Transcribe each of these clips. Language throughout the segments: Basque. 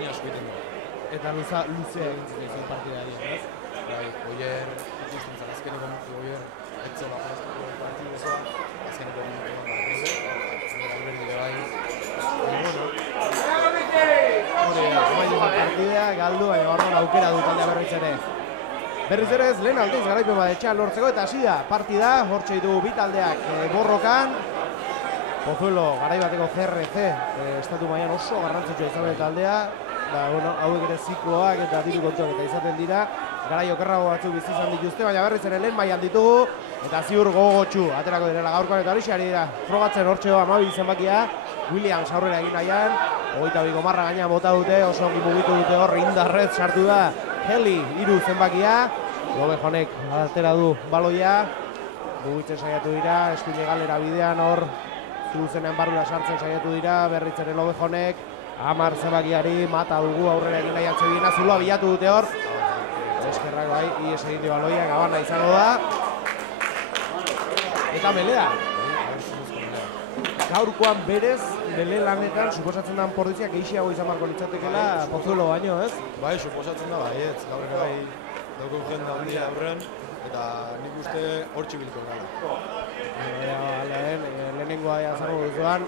min asko egiten du. Eta luzea egin zitzen partidari, ez? Bai, Oier, ikusten zen azkeneko Oier, etzela jaztuko partidu osoa, azkeneko minutuan Alberdi bai. Hori, amaitu partidea, galdu, baina orduan aukera du taldea berriz ere. Berriz ere ez, lehen aldeiz garaipen bat etxean lortzeko eta hasi da partida, hortxe ditugu bi taldeak borrokan. Pozuelo garaibateko CRC, estatu mailan oso garrantzitsua izan taldea. Hauek ere zikloak eta diru kontuak eta izaten dira. Garai okerrago batzuk bizi izan dituzte, baina berriz ere lehen mailan ditugu. Eta ziur gogotsu aterako direla gaurkoan eta hori ari dira. Frogatzen hortxe 12 zenbakia. Williams aurrera egin nahian. 22 marra gaina bota dute, oso ongi mugitu dute hor, indarrez sartu da. Heli, 3 zenbakia. Lobejonek atera du baloia. Mugitzen saiatu dira, eskuine galera bidean hor. Zuzenean barrura sartzen saiatu dira, berriz ere Lobejonek. 10 zenbakiari, mata dugu aurrera egin nahi atzebina, zuloa bilatu dute hor. Eskerrak bai, ies egin du baloia, gabana izango da. Eta melea. Gaurkoan berez, bele lanetan, suposatzen den pordizia gehiago izan marko litzatekela Pozuelo baino, ez? Bai, suposatzen da, bai, ez. Gaur ere bai, dauken jende handia aurrean, eta nik uste hor txibiliko gara. Lehenengoa azarro duzuan,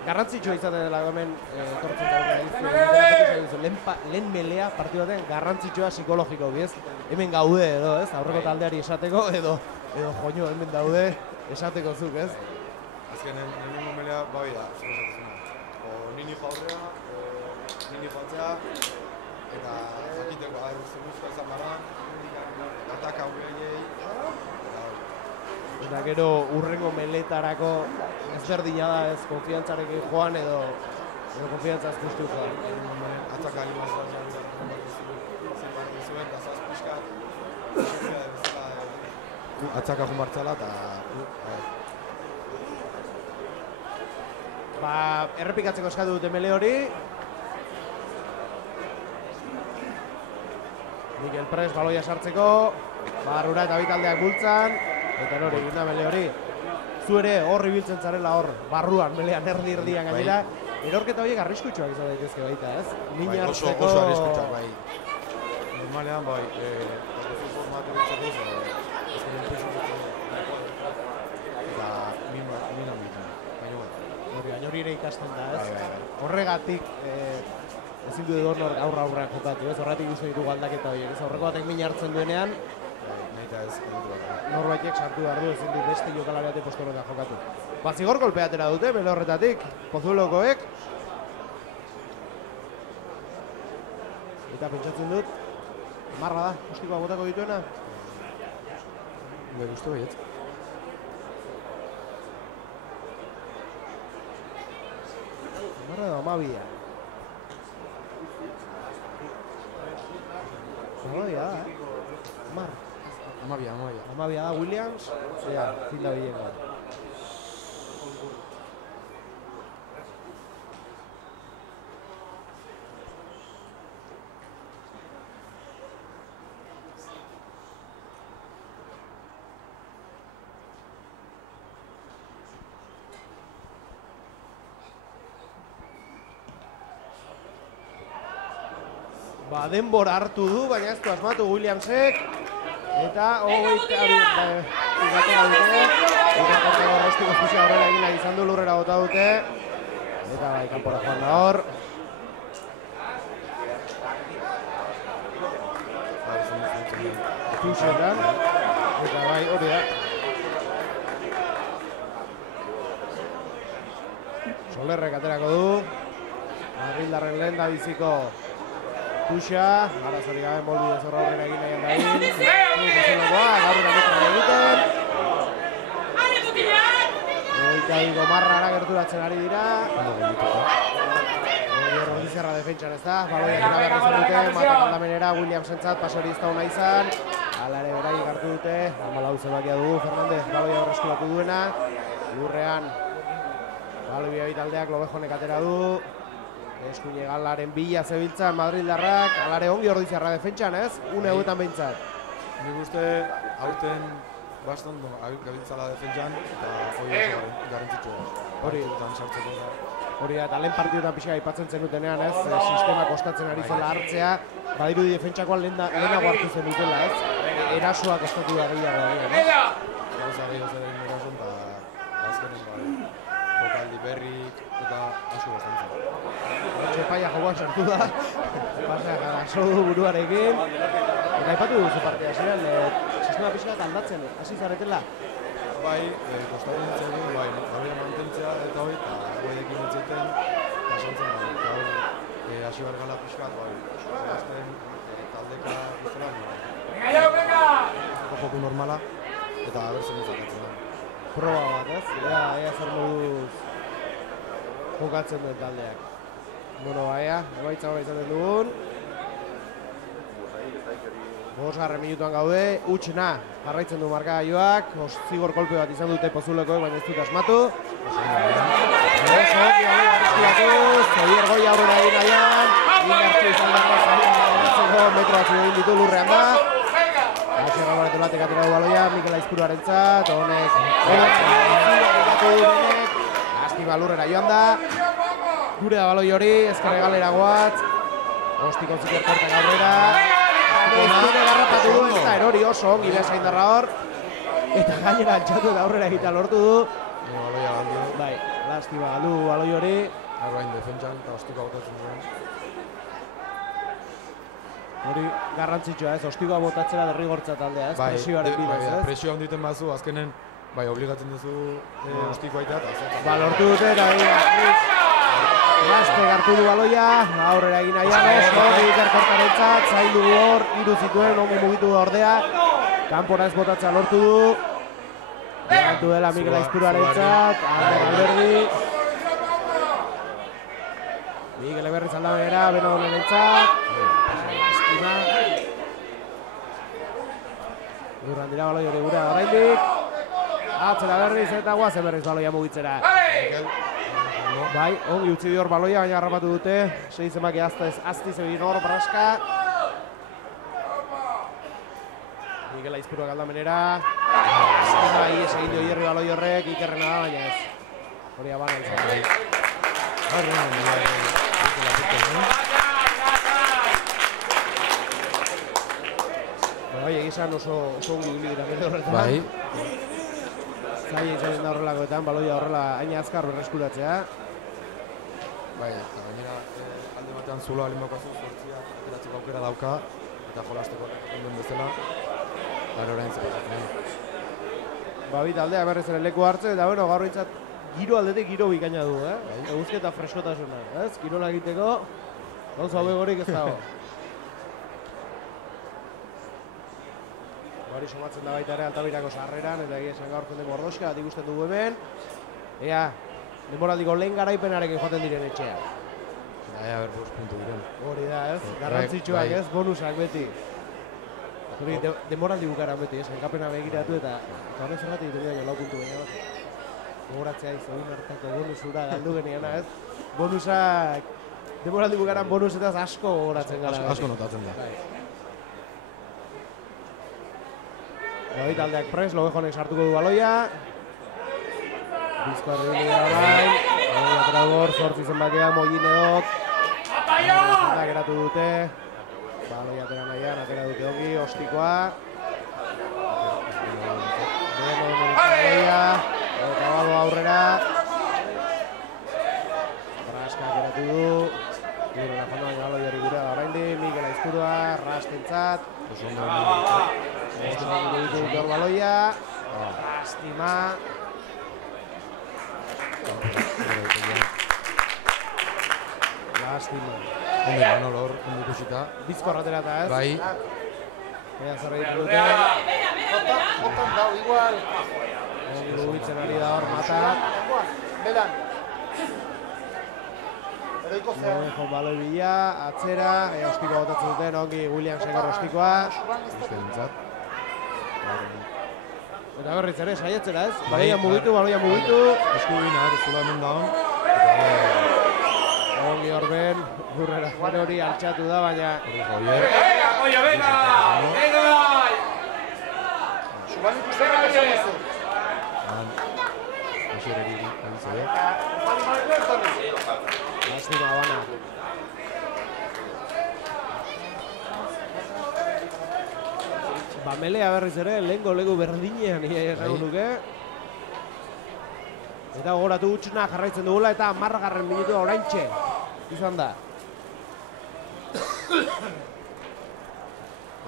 garrantzitsua izaten dela hemen etortzen da lehen melea partidu baten garrantzitsua psikologiko, ez? Hemen gaude edo, ez? Aurreko taldeari esateko edo joño hemen daude esateko zuk, ez? Azkenen, lehenengo melea, bai da, suposatzen da. Nini jaurrea, nini joatzea, eta jakiteko zemuzkoa izan barran, ataka hurreiei, eta gero urrengo meletarako ezberdina da ez konfiantzarekin joan edo konfiantzaz puztu joan. Atzaka alimazioa zuen, da zazpiskat, atzaka jumartzala eta... Errepikatzeko eskatu dute mele hori. Mikel Pres baloia sartzeko, barrura eta bitaldeak bultzan, eta hori egin da mele hori. Zu ere hor ibiltzen zarela hor, barruan, melean erdi-erdian gainera. Erorketa horiek arriskutsuak izan daitezke baita, ez? Min hartzeko... Oso arriskutsuak, bai. Normalean, bai, formatu ditzakuz, baina hori ere ikasten da, ez? Horregatik ezin du edonor aurra jokatu, ez? Horregatik izan ditugu aldaketa horiek, ez? Horreko batek min hartzen duenean norbaitek sartu behar du, ezin du beste jokalari bate postu horretan jokatu. Zigor kolpea atera dute, bele horretatik, Pozuelokoek. Eta pentsatzen dut, marra da, ostikoa botako dituena. Bai, uste baiet. Marra da, amabia. Amabia da, Mar. Amabia da, Williams. Ea, zinda bilen da. Denbora hartu du, baina ez du asmatu Williamsek. Eta horrela egin nahi izan du, lurrera bota dute. Eta bai, kanpora joan da hor. Tuxetan. Eta bai, hori da. Solerrek aterako du. Arrildarren lehen da biziko Tuxa, arazori gabe molbide zorra horrena egin nahian da egin. Gaur erametra egiten. Eta digo marrara gerturatzen ari dira. Ordizarra defentsan ez da. Baloia gira berrezen dute, matak aldamenera, Williamsentzat, pasori ez da hona izan. Hala ere beraiek hartu dute. 14 zenbakia dugu, Fernandez baloia horreskulatu duena. Lurrean, baloia bitaldeak Lobejonek atera du. Eskuine galaren bila zebiltzan Madrildarrak, alare ongi Ordizarra defentsan, ez? Une hauetan behintzat. Nik uste aurten bastan gabiltzala defentsan, eta hori oso garrantzitsua. Hori sartzeko Hori da, eta lehen partiduetan pixka aipatzen zenutenean, ez? Sistema kostatzen ari zela hartzea, badirudi defentsakoan lehenago hartu zen dutela, ez? Erasoa kostatu da gehiago da, ez? Gauza gehiago zen erason, eta azkenen jokaldi berrik eta asko bastantzen. Txepaia jokoan sartu da, pasea garaso du buruarekin, eta aipatu duzu partia, ziren, sistema pixka aldatzen, hasi zaretela? Bai, kostatu nintzen, bai, hori mantentzea eta hori, eta guedekin nintzeten, eta santzen bai, eta hori, hasi behar gala pixkat, bai, azten taldeka izela, joku normala, eta abertzen izakatzen da. Proba bat, ez? Ea zer moduz jokatzen duen taldeak. Bueno, emaitza hori izaten dugun. 5. minutuan gaude, utxena jarraitzen du markagailuak, zigor kolpe bat izan dute Pozulekoek, baina ez dut asmatu. Zoier goi aurrera egin nahian, indartzu izan dago zaila, metro batzu egin ditu lurrean da. Xerra Loreto latek atera du baloia, Mikel Aizpuruarentzat, honek Astima lurrera joan da. Gure da baloi hori, ezkerre galera goatz. Ostiko ziker kortak aurrera. Ostiko garrapatu du, ez da erori oso ongi beha zaindarra hor. Eta gainera altxatu eta aurrera egitea lortu du. Baloia galdu. Bai, lastima galdu baloi hori. Arbain defentsan eta ostiko botatzen duen. Hori garrantzitsua ez, ostikoa botatzera derrigortza taldea ez, presioaren bidez ez? Presioa handiten bazu, azkenen, bai, obligatzen duzu ostikoa eta ba, lortu dute eta Gazte gartu du baloia, aurrera egin nahian ez, Iker Kortarentzat, zaindu hor, hiru zituen, ongi mugitu da ordea, kanpora ez botatzea lortu du, gartu dela Mikel Aizpuruarentzat, Ander Alberdi, Mikel Eberriz aldabera, Beno Honerentzat, Estima, Durran dira baloi hori gure oraindik, atzera berriz eta guazen berriz baloia mugitzera. Bai, ongi utzi dior baloia, baina harrapatu dute, segi zenbaki azti zebin hor, Braska. Mikel Aizpuruak aldamenera. Estima ies egin dio hierri baloi horrek, Ikerrena da, baina ez. Hori abana izan. Bai, egizan oso ongi gili dira bere horretan. Bai. Zaila izanen da horrelakoetan, baloia horrela hain azkar berreskuratzea. Bai, eta gainera alde batean zulo alimakazu, zortzia ateratzeko aukera dauka, eta jolasteko onden bezala, gara orain zepetatzen. Ba, bi taldea berriz ere leku hartzen, eta bueno, gaur bintzat giro aldetik giro bikaina du, eguzketa freskotasuna, ez? Kirola egiteko, gauza hobegorik ez dago. Hori somatzen da baita ere Altabirako sarreran, eta egia esan gaur jende mordoska, bat ikusten dugu hemen. Ea, denboraldiko lehen garaipenarekin joaten diren etxea. Ea, ber, 5 puntu diren. Hori da, ez? Garrantzitsuak, ez? Bonusak beti. Hori, denboraldi bukaran beti, ez? Enkapena begiratu eta horren zergatik ditu dira 4 puntu baina bat. Gogoratzea izan hartako bonusura galdu geneana, ez? Bonusak, denboraldi bukaran bonusetaz asko gogoratzen gara. Asko notatzen da. Hori taldeak pres, Lobejonek sartuko du baloia. Bizko arrebili da orain. Hori atera gor, 8 zenbakia, Mollin edok. Eta geratu dute. Baloia atera nahian, atera dute ongi, ostikoa. Beno, baloia. Eta balo aurrera. Braska geratu du. Gure la joan baina baloia hori gure da oraindik. Mikel Aizpurua, Rastentzat. Estima ditu gaur baloia, Astima. Astima. Ondo, Manol hor, ondo ikusita. Bizko ratera eta ez? Bai. Ea zer egiten dute. Jotan dau, igual. Ongi dugitzen ari da hor, Mata. Bedan. Eroiko zean. Lobejo baloi bila, atzera, ostikoa botatzen duten, ongi William Segor ostikoa. Eta berriz ere, saietzera ez? Baloia mugitu. Eskubin, zula hemen daun. Ongi horben, burrera hori altxatu da, baina... Venga! Suban ikusten eta esan duzu. zer. Lastima bana. Melea berriz ere, lehenko legu berdinean errago nuke. Eta gogoratu gutxuna jarraitzen dugula eta 10. minutua oraintxe izan da.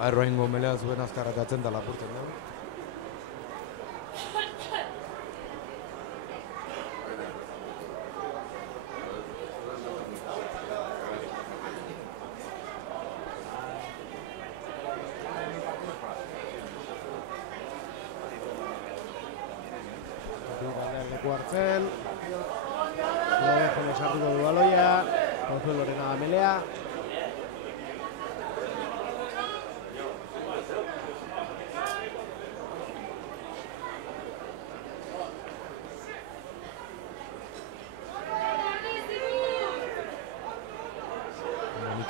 Erroaingo melea zuen azkarratatzen da lapurtzen da. Hartzen Lorena sartuko du baloia Pozuelorena da melea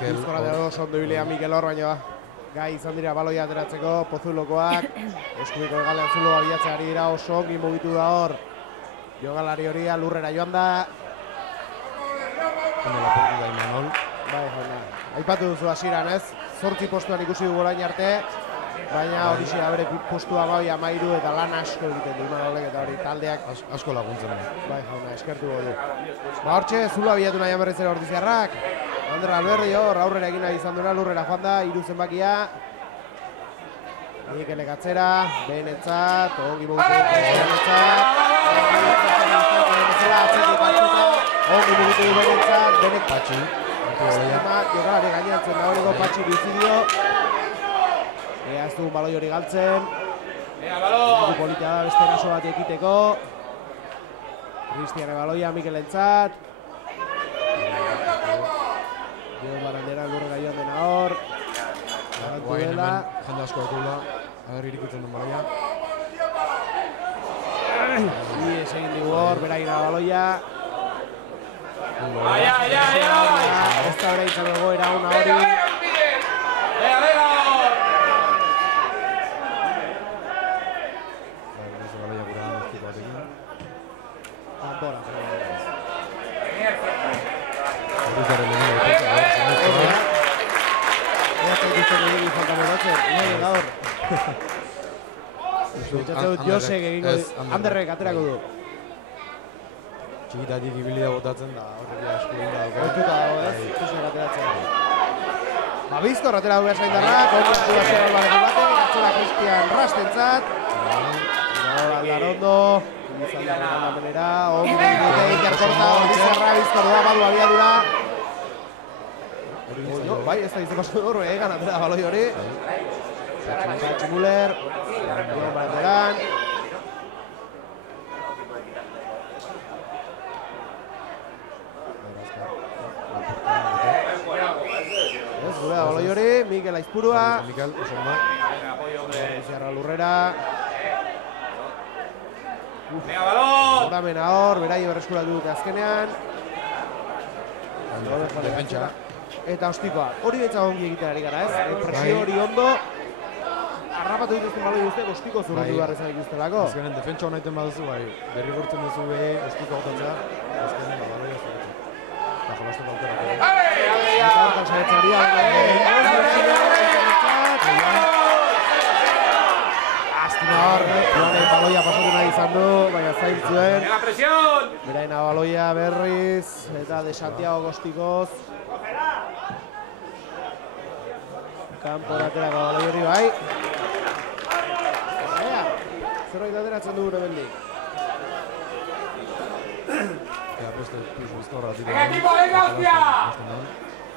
Bizkoratea oso ondo ibilia Mikel hor, baina gai izan dira baloia ateratzeko Pozuelokoak Eskubiko egalean zulo abiatzeari dira oso ongi mugitu da hor jogalari hori lurrera joan da. Bai, jauna. Aipatu duzu hasieran ez, 8 postuan ikusi dugu orain arte, baina horixe bere postua bai 13 eta lan asko egiten du Imanolek eta hori taldeak asko laguntzen du. Bai, jauna, eskertu du. Ba hortxe, zulo abiatu nahian berriz ere Ordiziarrak. Ander Alberdi hor, aurrera egin nahi izan duena, lurrera joan da, 3 zenbakia. Mikelek atzera, behenetzat, ongi mugitu behenetzat. Ongi mugitu behenetzat, benek patxi. Jokalari gainatzen da horrego patxi bizidio. Ez dugun baloi hori galtzen. Egu politia da beste eraso bat ekiteko. Cristiane baloia Mikelentzat. Dio barandera lurrera joan dena hor. Jende asko dutela, agar irikutzen duen baloia. Ies egin dugu hor, beraina baloia. Ez da hori izan dugu erauna hori. Kanpora. Josek egingo Anderrek aterako du. Txikitatik ibili da botatzen da, horrekia asko egin da dugu. Oituta dago ez, ikusen ateratzen. Bizkor atera dugu esaindarrak, ondiatu da zer albarekin batek, atzera Cristian Rastentzat. Aldarondo, Izaldarrak alamenera, ongi dute Iker Korta, Ordizarra, Bizkor doa badu abiadura. Bai, ez da izeko zuen egan atera baloi hori. Patxi Muller, Ion Baranderan. Gure da baloi hori, Mikel Aizpurua. Mikel, oso ondo. Izarra lurrera. Goramena hor, beraio berreskuratu dute azkenean. Defentsa. Eta ostikoa, hori betza ongi egiten ari gara ez? Presio hori ondo. Arrapatu dituzten baloi guztiak ostiko zurrutu behar ezan ikuztelako. Azkenen defentsa hona iten baduzu, bai, berri gurtzen duzu behi ostiko gotatzea, azkenen da baloia zuretu. Eta jolazten bautera. Eta hortan saietzari Aztina hor, Joanen baloia pasatu nahi izan du, baina zain zuen. Beraina baloia berriz, eta de Santiago Gostikoz. Kanporaterako baloi hori bai. Zerbait ateratzen dugu hemendik. Beste pisu bizkorra dira. ¡Equipo, venga, hostia!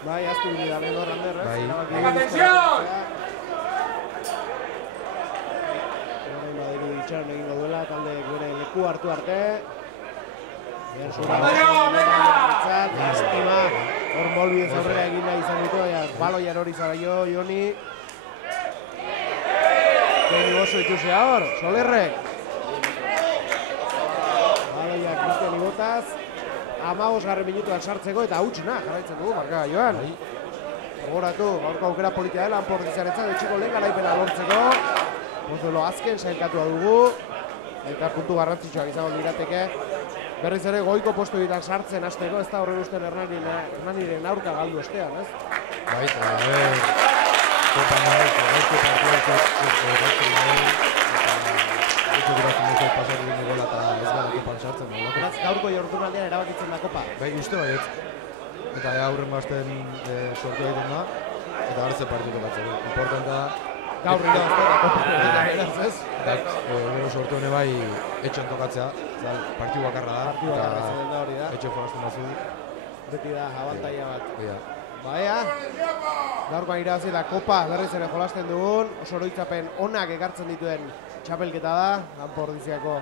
Bai, aztu bide da lehen Ander, ez? ¡Atención! Horrein badiru itxaron egingo duela, talde gure leku hartu arte. Lastima, hor molbidez aurrera egin nahi izan ditu, baloian hori zaraio, Joni. Keni oso ituzea hor, Solerrek. Baloia Cristian Ibotaz. 15. minutuan sartzeko eta hutsuna jarraitzen dugu markagailuan. Gogoratu, gaurko aukera politia dela, Ordiziarentzat etxeko lehen garaipena lortzeko. Pozuelo azken sailkatua dugu. Eta puntu garrantzitsuak izango lirateke berriz ere goiko postu ditan sartzen hasteko, ez da horren usten Hernaniren aurka galdu estean, ez? Baita, Kopa nahi, gaurko pasatu dut gola eta ez gara Kopan sartzen. Beraz, gaurko jardunaldian erabakitzen da Kopa. Bai, uste baietz. Eta aurren bazten sortu egiten da, eta hartze partitu batzeko. Importanta gaur irabaztea da Kopa. Gero sortu hone bai etxon tokatzea, partidu bakarra da. Partidu bakarra zen da hori da. Etxo jolazten bazu. Beti da, abantaia bat. Ba, ea, gaurkoan irabazi da Kopa berriz ere jolasten dugun, oso oroitzapen onak ekartzen dituen txapelketa da, kanpo ordiziako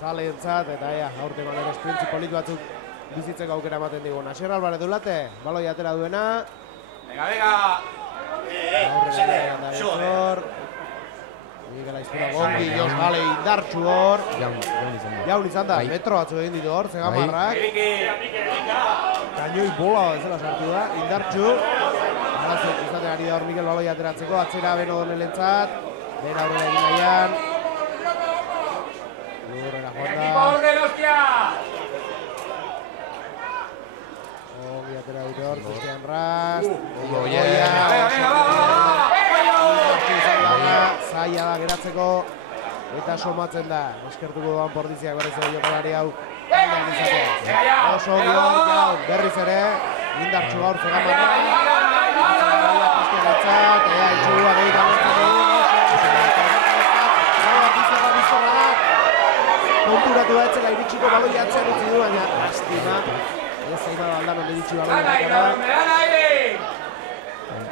zaleentzat, eta ea, aurtengo lehen esprintzi polit batzuk bizitzeko aukera ematen digun. Asier Alvarez Dulate, baloi atera duena. Venga! Aurrera da Betzor. Miguel Aizpura gongi, Jos Gale indartxu hor. Jaun izan da, metro batzu egin ditu hor, Zegamarrak. Kainoi bola bezala sartu da, indartxu. Arazoik izaten ari da hor Miguel baloi ateratzeko, atzera Beno Donelentzat. Bera aurrera egin nahian. Lurrera joan da. Ongi atera dute hor, Cristian Rast. Zaila da geratzeko. Eta somatzen da. Eskertuko duan Pordiziak berriz ere jokalari hau. Oso ongi hor, berriz ere. Indartxu gaur Zegamarra. Cristian Ratzat, ea itxugua gehiago konturatu da etzela iritsiko baloi atzean utzi du, baina lastima. Ez zaima da aldan onde iritsi baloi atzean.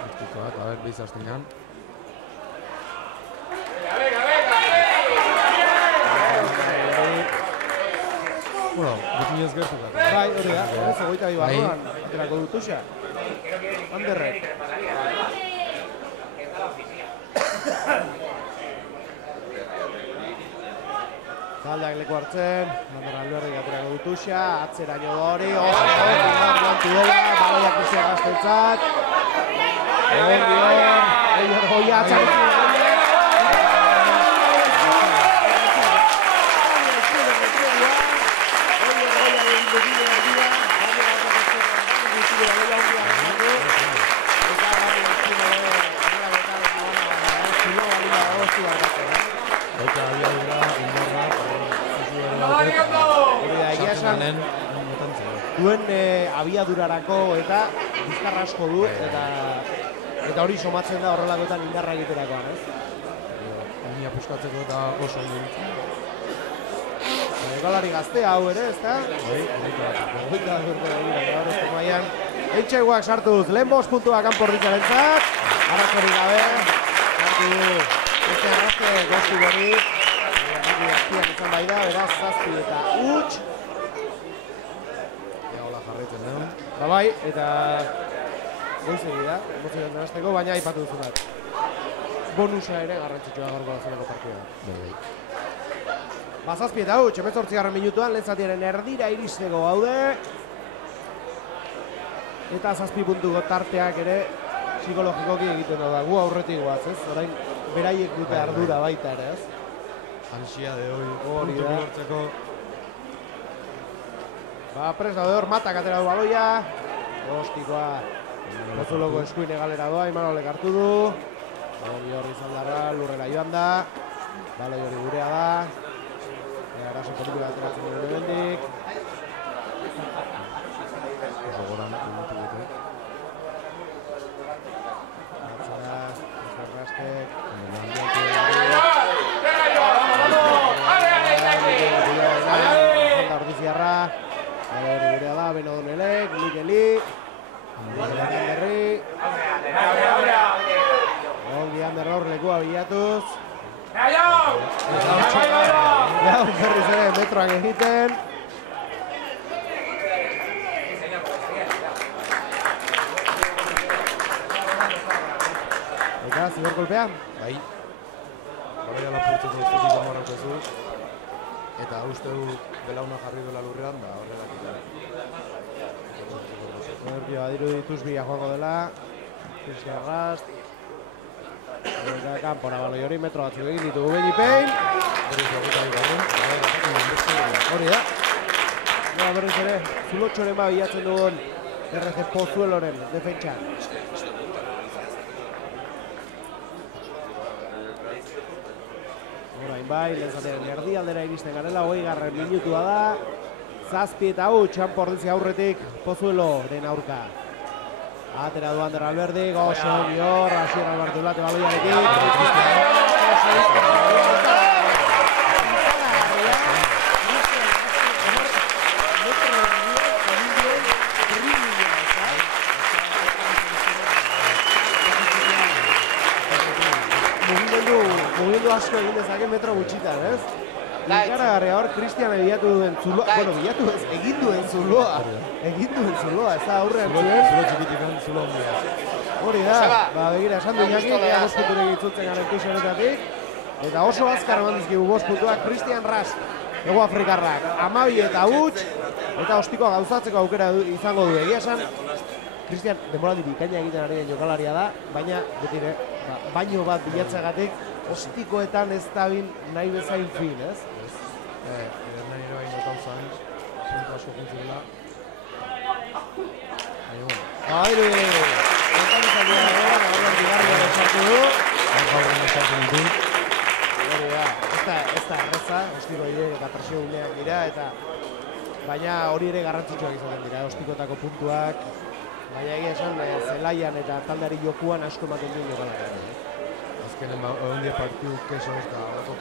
Artikoak, a ber, behiz hastenean. Bueno, gutin ez gertutak. Bai, hori da, ez egoita bi barruan, aterako dut Tuxa. Anderrek. Taldeak leku hartzen, Ander Alberdik aterako dut Tuxa, atzeraino da hori, guantu dela, baloiak Cristian Rastentzat. Eior goia atzaritzen. Duen abiadurarako eta bizkarra asko du eta hori somatzen da horrelakoetan indarra egiterakoan, ez? Linea puskatzeko eta oso egin. Egalari gaztea hau ere, ezta? Goita bat urte gaur ez maian. Eitxeguak sartuz, lehen 5 puntua kanporritzarentzat. Arrazorik gabe, sartu du beste arrazte goztu berrik. Azpiak izan bai da, beraz, 7 eta huts. Jarraitzen egon. Bai, eta goizegi da, emozioan denazteko, baina aipatu duzunat. Bonusa ere garrantzitsua gaurko azaleko partida. Ba, 7 eta huts, 18. minutuan, lehen zatiaren erdira iristeko gaude. Eta 7 puntuko tarteak ere psikologikoki egiten da, gu aurretik guaz, ez? Orain, beraiek dute ardura baita ere, ez? Ansia de hori, hori da. Lortzeko. Ba, prest daude hor, Matak atera du baloia. Ostikoa, Pozuloko eskuine galera doa, Imanolek hartu du. Hori horri zaldarra, lurrera joan da. Baloi hori gurea da. Arazo politika ateratzen dut ebendik. Oso goran, minutu dute. Atzara, Esberrastek. Ordiziarra. Hori gurea da, Beno Donelek, Mikeli. Anderri. Ongi Ander hor lekua bilatuz. Gaur berriz ere metroak egiten. Eta, ziberkolpea? Bai. Baloia lapurtzen dut zutik amorratu zu. Eta uste du belauna jarri duela lurrean, da horrelak ita. Nervioa diru dituz bila joango dela. Cristian Rast. Eta kanpora baloi hori metro batzuk egin ditugu Benipein. Hori zegoetan ibarren. Hori da. Berriz ere, Zulotxoren bilatzen dugun RG Pozueloren defentsa. Orain bai, lehen zatean erdi aldera iristen garela, 20. minutua da. 7 eta huts, Pordizi aurretik Pozueloren aurka. Atera du Ander Alberdi, goxon, Ior, Asier Alberti Blate baloiarekin. Mugimendu asko egin dezake metro gutxitan, ez? Ikaragarria hor, Cristian bilatu duen zuloa, bueno, bilatu ez, egin duen zuloa, ez da aurrean zuen. Zulo txikitikan zulo ondia. Hori da, begira, esan du Iñaki, ea 5 punturik itzutzen garen pixonetatik. Eta oso azkar eman dizkigu 5 puntuak, Cristian Ras, Hego Afrikarrak, 12 eta huts, eta ostikoa gauzatzeko aukera izango du. Egia esan, Cristian denboraldi bikaina egiten ari den jokalaria da, baina betire, baino bat bilatzeagatik, ostikoetan ez dabil nahi bezain fin, ez? Nahi ere baino gauzan, puntu asko juntzela. Airu, mentalizazioa dagoa, gaurren bigarria esartu du. Gaurren esartu ditu. Hori da, ez da erreza, ostiko horiek eta presio uneak dira, eta baina hori ere garrantzitsuak izaten dira, ostikotako puntuak. Baina egia esan, zelaian eta taldeari jokuan asko ematen duen jokalaria. Azkenen egon die partiu keso eta horako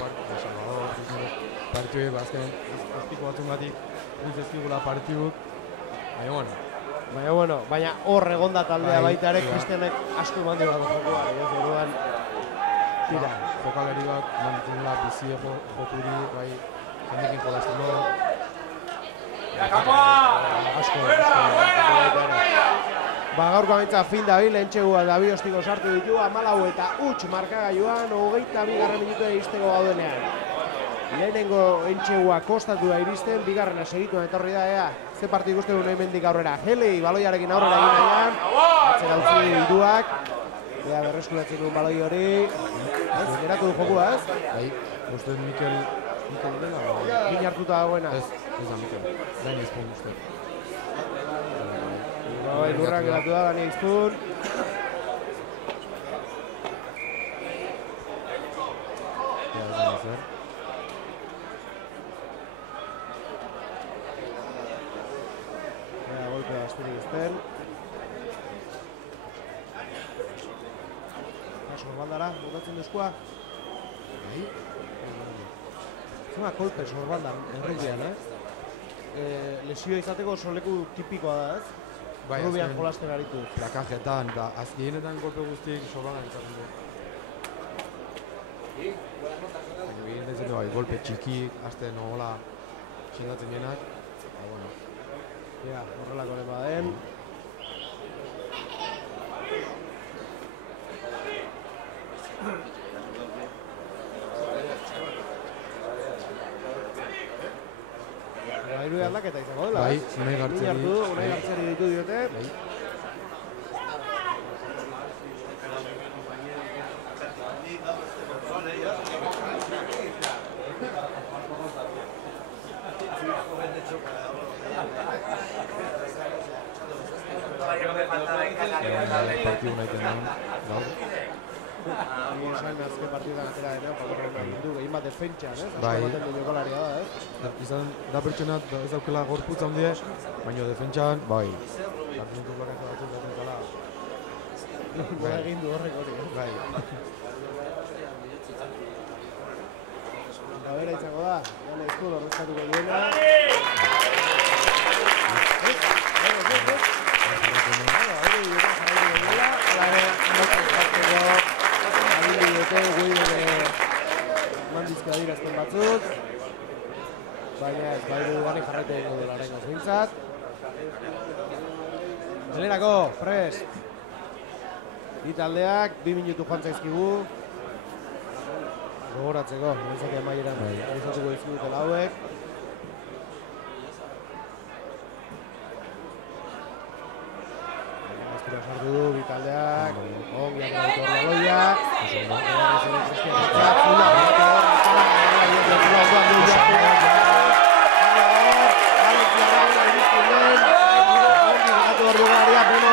partiu azkenen ostiko batzun batik nintzezkigula partiuk. Baina hor egonda taldea baita ere, Kristianek asko eman dira jokoa. Eruan, tira. Jokalari bat, manditzen dela bizie jokuri, bai, jendekin jolazten doa. Gaurko amaitza fin dabil, entxegua dabi ostiko sartu ditu, 14 eta huts markagailuan, 22. minutua iristeko gaudenean. Lehenengo entxegua kostatu da iristen, bigarrena segituen etorri da, ea, ze parti ikuste du nahi mendik aurrera. Heli, baloiarekin aurrera egin nahian, atzera utzi iruak, ea berreskulatzen duen baloi hori, geratu du jokua, ez? Bai, uste Mikel dela? Gin hartuta dagoena. Ez da Mikel, gain ezpon uste. Lurrak geratu da, gani iztun. Golpea estirik izten. Sorbaldara, botatzen duzkoa. Zuma kolpe sorbaldan, errubian, lesioa izateko soleku tipikoa da, ez? Rubian jolasten aritu. Plakajetan, da azkienetan golpe guztiek sorbaldan izaten du. Baina egin dezen bai, golpe txikik, azten hola txindatzen jenak. Horrelako den baden. Irudi aldaketa izango dela. Bai, Unai Gartzeri ditu diote. Partiu nahi tenan, gaur. Esan azken partidan atera denean, egin bat defentsan, ez? Bai. Asko baten du jokalaria da, ez? Izan da pertsonat ez daukela gorputza handie, baina defentsan, bai. Gartuntu plakaza batzuk daten zala. Nola egin du horrek hori, ez? Bai. Gabera izango da, gana izkul horrezkatuko duena. Mandizka dirazten batzuk, baina ez bairu dudani jarraitu egingo dela oraingoz behintzat. Zelerako, prest. Bi taldeak, 2 minutu joan zaizkigu. Gogoratzeko, nintzati amaieran izatuko izkidutela hauek. Azpira sartu du, bi taldeak, ongi akoratu horraloia. Igor jokalaria, beno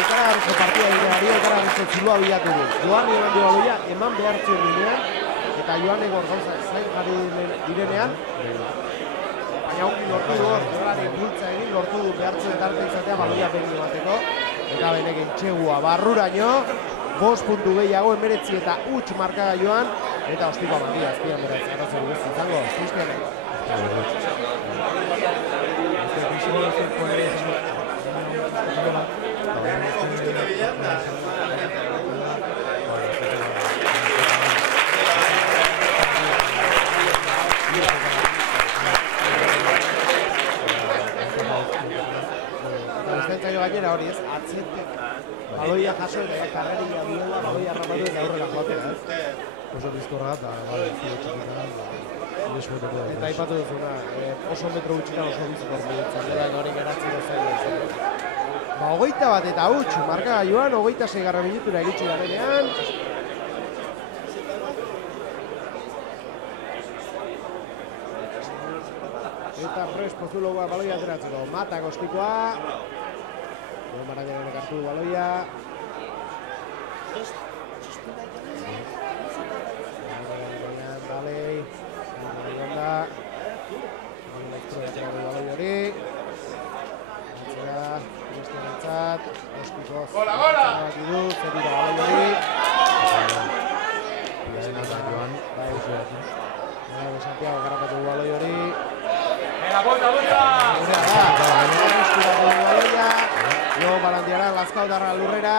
ikaragarrizko partida direnari, ikaragarrizko txulua bilatu du. Joan eman dio baloia, eman behar zuen dinean, eta Joan egor gauza zain jarri direnean, baina ongi lortu du hor, jokalari bultza egin, lortu du behar zuen tarte izatea baloia behin emateko, eta benek entxegua barruraino, 5 puntu gehiago, 19 eta huts markaga Joan, eta ostikoa mandia, azpian beraz, arrazoa guzti izango, Cristianek. Gainera hori ez, atzetek baloia jaso eta karreria duela, baloia rapatu eta aurrera joatea, ez? Oso bizkorra eta eta aipatu duzuna, oso metro gutxitan oso bizkor bidetzen, eta hori geratzen zen. Ba, 21 eta huts, markaga Joan, 26 minutura egitsi garenean. Eta Pres Pozuloa baloia ateratzeko, Mata Kostikoa. Marangarenek hartu du baloia. Balei. Onda. Baloi hori. Atzera, Cristianentzat. Ostiko. Gola, gola! Du, zerira baloi hori. Santiago garrapatu du baloi hori. Venga, bota, bota! Gurea da, eskuratu du baloia. Jo, Balandiara, Lazkaudarra lurrera.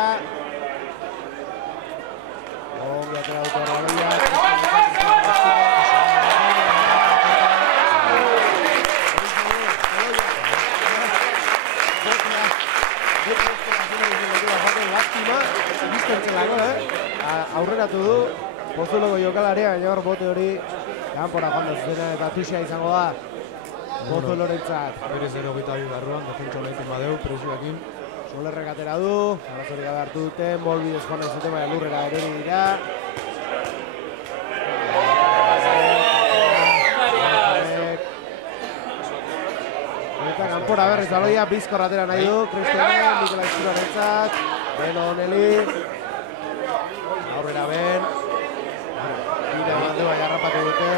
Ongi atera dute baloia. Lastima, biztentzelako, aurreratu du. Pozuloko jokalaria, gaina hor bote hori kanpora joan da zuzena eta tuxea izango da. Pozulorentzat. Berez 0-22 barruan, defentsa lehitzen badeu, presioekin. Solerrek atera du, arazorik gabe hartu duten, bolbidez joan nahi zuten, baina lurrera erori dira. Eta kanpora berriz baloia, bizkor atera nahi du, Cristianen, Mikel Aizkurarentzat, Beno Oneli. Aurrera Ben. Bide eman du, baina harrapatu dute.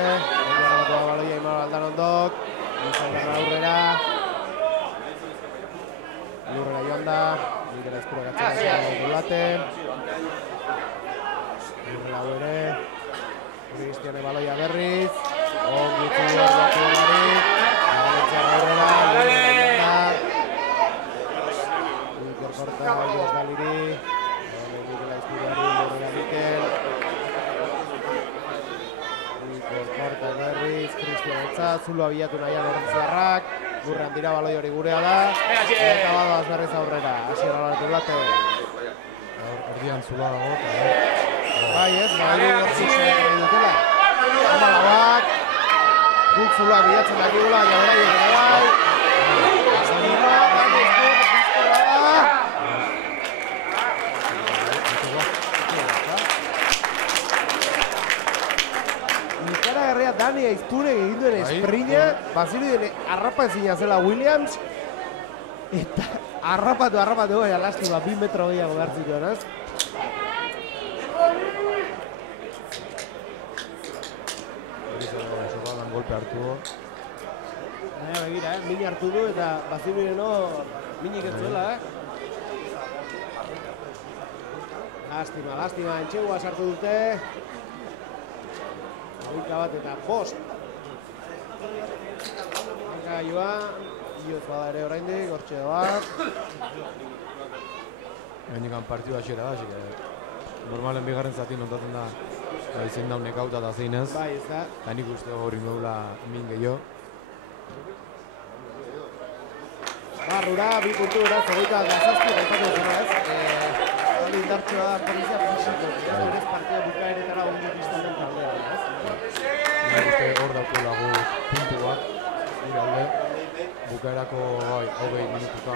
Harrapatu da baloia, Imanol Aldanondok. Izangarra aurrera. Lurrera joan da, Mikel Aizkura gatzera baten. Lurrera bere. Cristiane baloia berriz. Ongi txudu batu berri. Balentzara aurrera, lurrera joan da. Iker Korta, Jos Daliri. Mikel Aizkurari, lurrera Mikel. Iker Korta berriz, Cristianentzat, zuloa bilatu nahian Orentziarrak. Lurrean dira baloi hori gurea da. Eta badoaz berriz aurrera, hasiera balatu bate. Erdian zula dago. Bai ez, bai hori dutela. Amalabak. Guk zuloa bilatzen dakigula, jaberaiek ere bai. Zanirra, baina bizkorra da. Ikaragarria Dani Aizpurek egin duen esprina, bazirudien harrapa ezina zela Williams, eta harrapatu, baina lastima, 2 metro gehiago behar zituen, ez? Sokadan golpe hartu. Begira, min hartu du eta bazirudien minik ez zuela, Lastima, entxegua sartu dute. Hogeita bat eta 5. Hanka joa, ioz bada ere oraindik, hortxe bat. Gainikan partidu hasiera da, así normalen bigarren zati nontatzen da zein daun nekauta eta zein ez. Bai, ez da. Eta nik uste hori nula min gehiago. Barrura, 2 puntu beraz, 27 gaitatu duzuna ez. Hori indartxoa da, polizia fisiko. Ez partida bukaeretara ongi piztaten taldea, ez? Nik uste hor daukulagu puntu bat, gure alde. Bukaerako 20 minututa,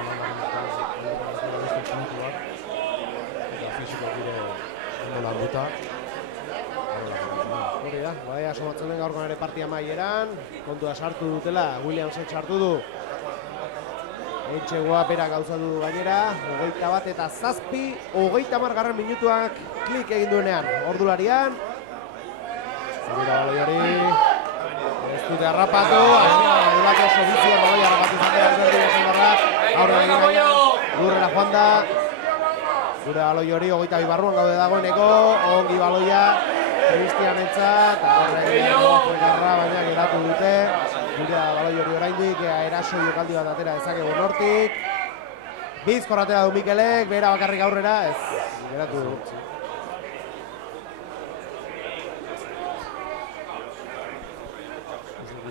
puntu bat. fisiko dire ondo landuta. Hori da, bai asomatzen den gaurkoan ere partia maieran, kontua sartu dutela, Williamsek sartu du. Etxegoa bera gauzatu du gainera, 21 eta 7, 30 minutuak klik egin duenean, ordularian. Zubira baloi hori, ez dute harrapatu, debate oso bizia baloi harrapatu zatera alberdi esandarrak, aurre egin gaina, lurrera joan da. Gure baloi hori 22 barruan gaude dagoeneko, ongi baloia, Cristianentzat, aurre egin baina geratu dute. Gure baloi hori oraindik, eraso jokaldi bat atera dezakegu nortik. Bizkor atera du Mikelek, behera bakarrik aurrera, ez, geratu du.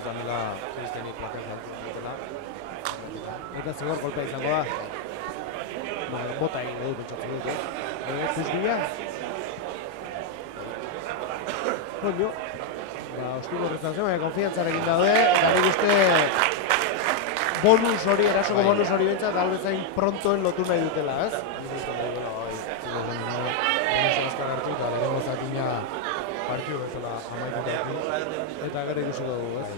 Zanela Cristianik plakaz altu dutela. Eta zigor kolpea izango da. Bota egin du pentsatzen dut, Kuzbila. Koño. Ostiko horretan zen, baina konfiantzarekin daude, eta nik uste bonus hori, erasoko bonus hori bentsat, albezain prontoen lotu nahi dutela, ez? Eta gero ikusiko dugu, ez?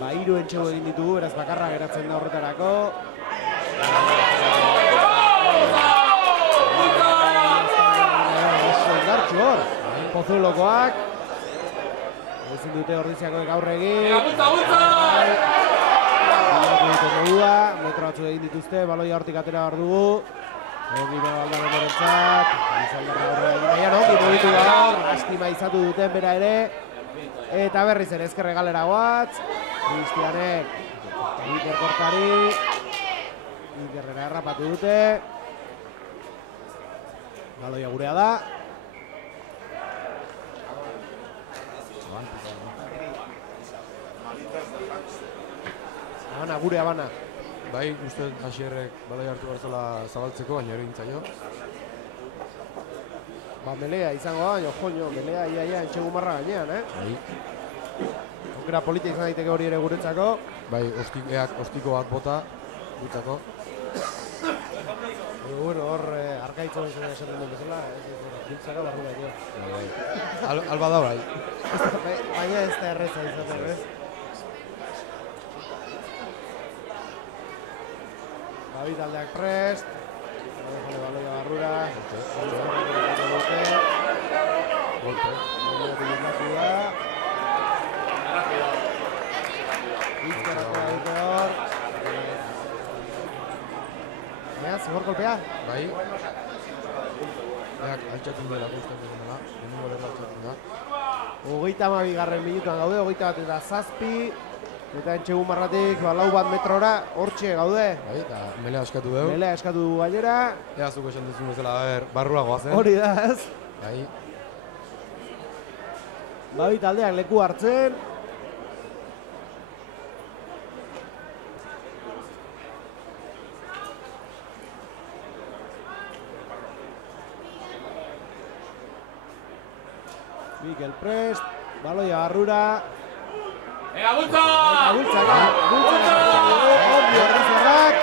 Ba, 3 entxego egin ditugu, beraz bakarra geratzen da horretarako. Oso indartxu hor, Pozulokoak. Ezin dute Ordiziakoek aurre egin. Metro batzu egin dituzte, baloia hortik atera behar dugu. Ongi Aldaren berentzat, Izaldarra aurre egin nahian, ongi mugitu gaur, lastima izatu duten bera ere. Eta berriz ere ezkerre galera guatz, Cristianek, Iker kortari, Ikerrera errapatu dute. Baloia gurea da. Abana, gure Abana. Bai, uste Asierrek baloi hartu barzela zabaltzeko, baina hori gintzaio. Ba, melea izango da, joño, melea iaia entxegu marra gainean, Bai. Aukera politia izan daiteke hori ere guretzako. Bai, ostiko bat bota, gutzako. Bueno, hor, arkaitzan esaten duen bezala, gutzaka barru gaino. Alba da bai. Baina ez da erreza izaten, ez? Babi taldeak prest. Baloia barrura. Golpe. Izkerratua dute hor. Zigor kolpea? Bai. Altxatzen dela, guztien dela. Hemengo lehen altxatzen da. 32 minutuan gaude, 21 eta 7. Eta entxegu marratik, 4 metrora, hortxe gaude. Bai, eta melea eskatu dugu. Melea eskatu dugu gainera. Ea zuko esan duzun bezala, barrua goazen. Hori da, ez? Bai. Babi taldeak leku hartzen. Mikel prest, baloia barrura. Bultzaka! Ongi horri zerrak!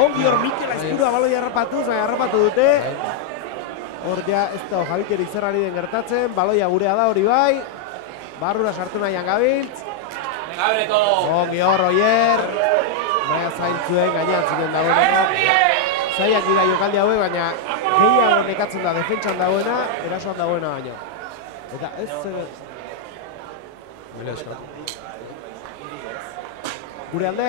Ongi hor Mikel Aizpurua baloia harrapatuz, baina harrapatu dute. Hor ja ez da Javikerik zerrari den gertatzen, baloia gurea da hori bai. Barrura sartu nahian gabiltz. Ongi hor Oier. Baina zaintzuen gainean ziren dagoeneko. Zaiak dira jokaldi hauek, baina gehiago nekatzen da defentsan dagoena, erasoan dagoena baino. Eta ez Melea eskatu. Gure alde?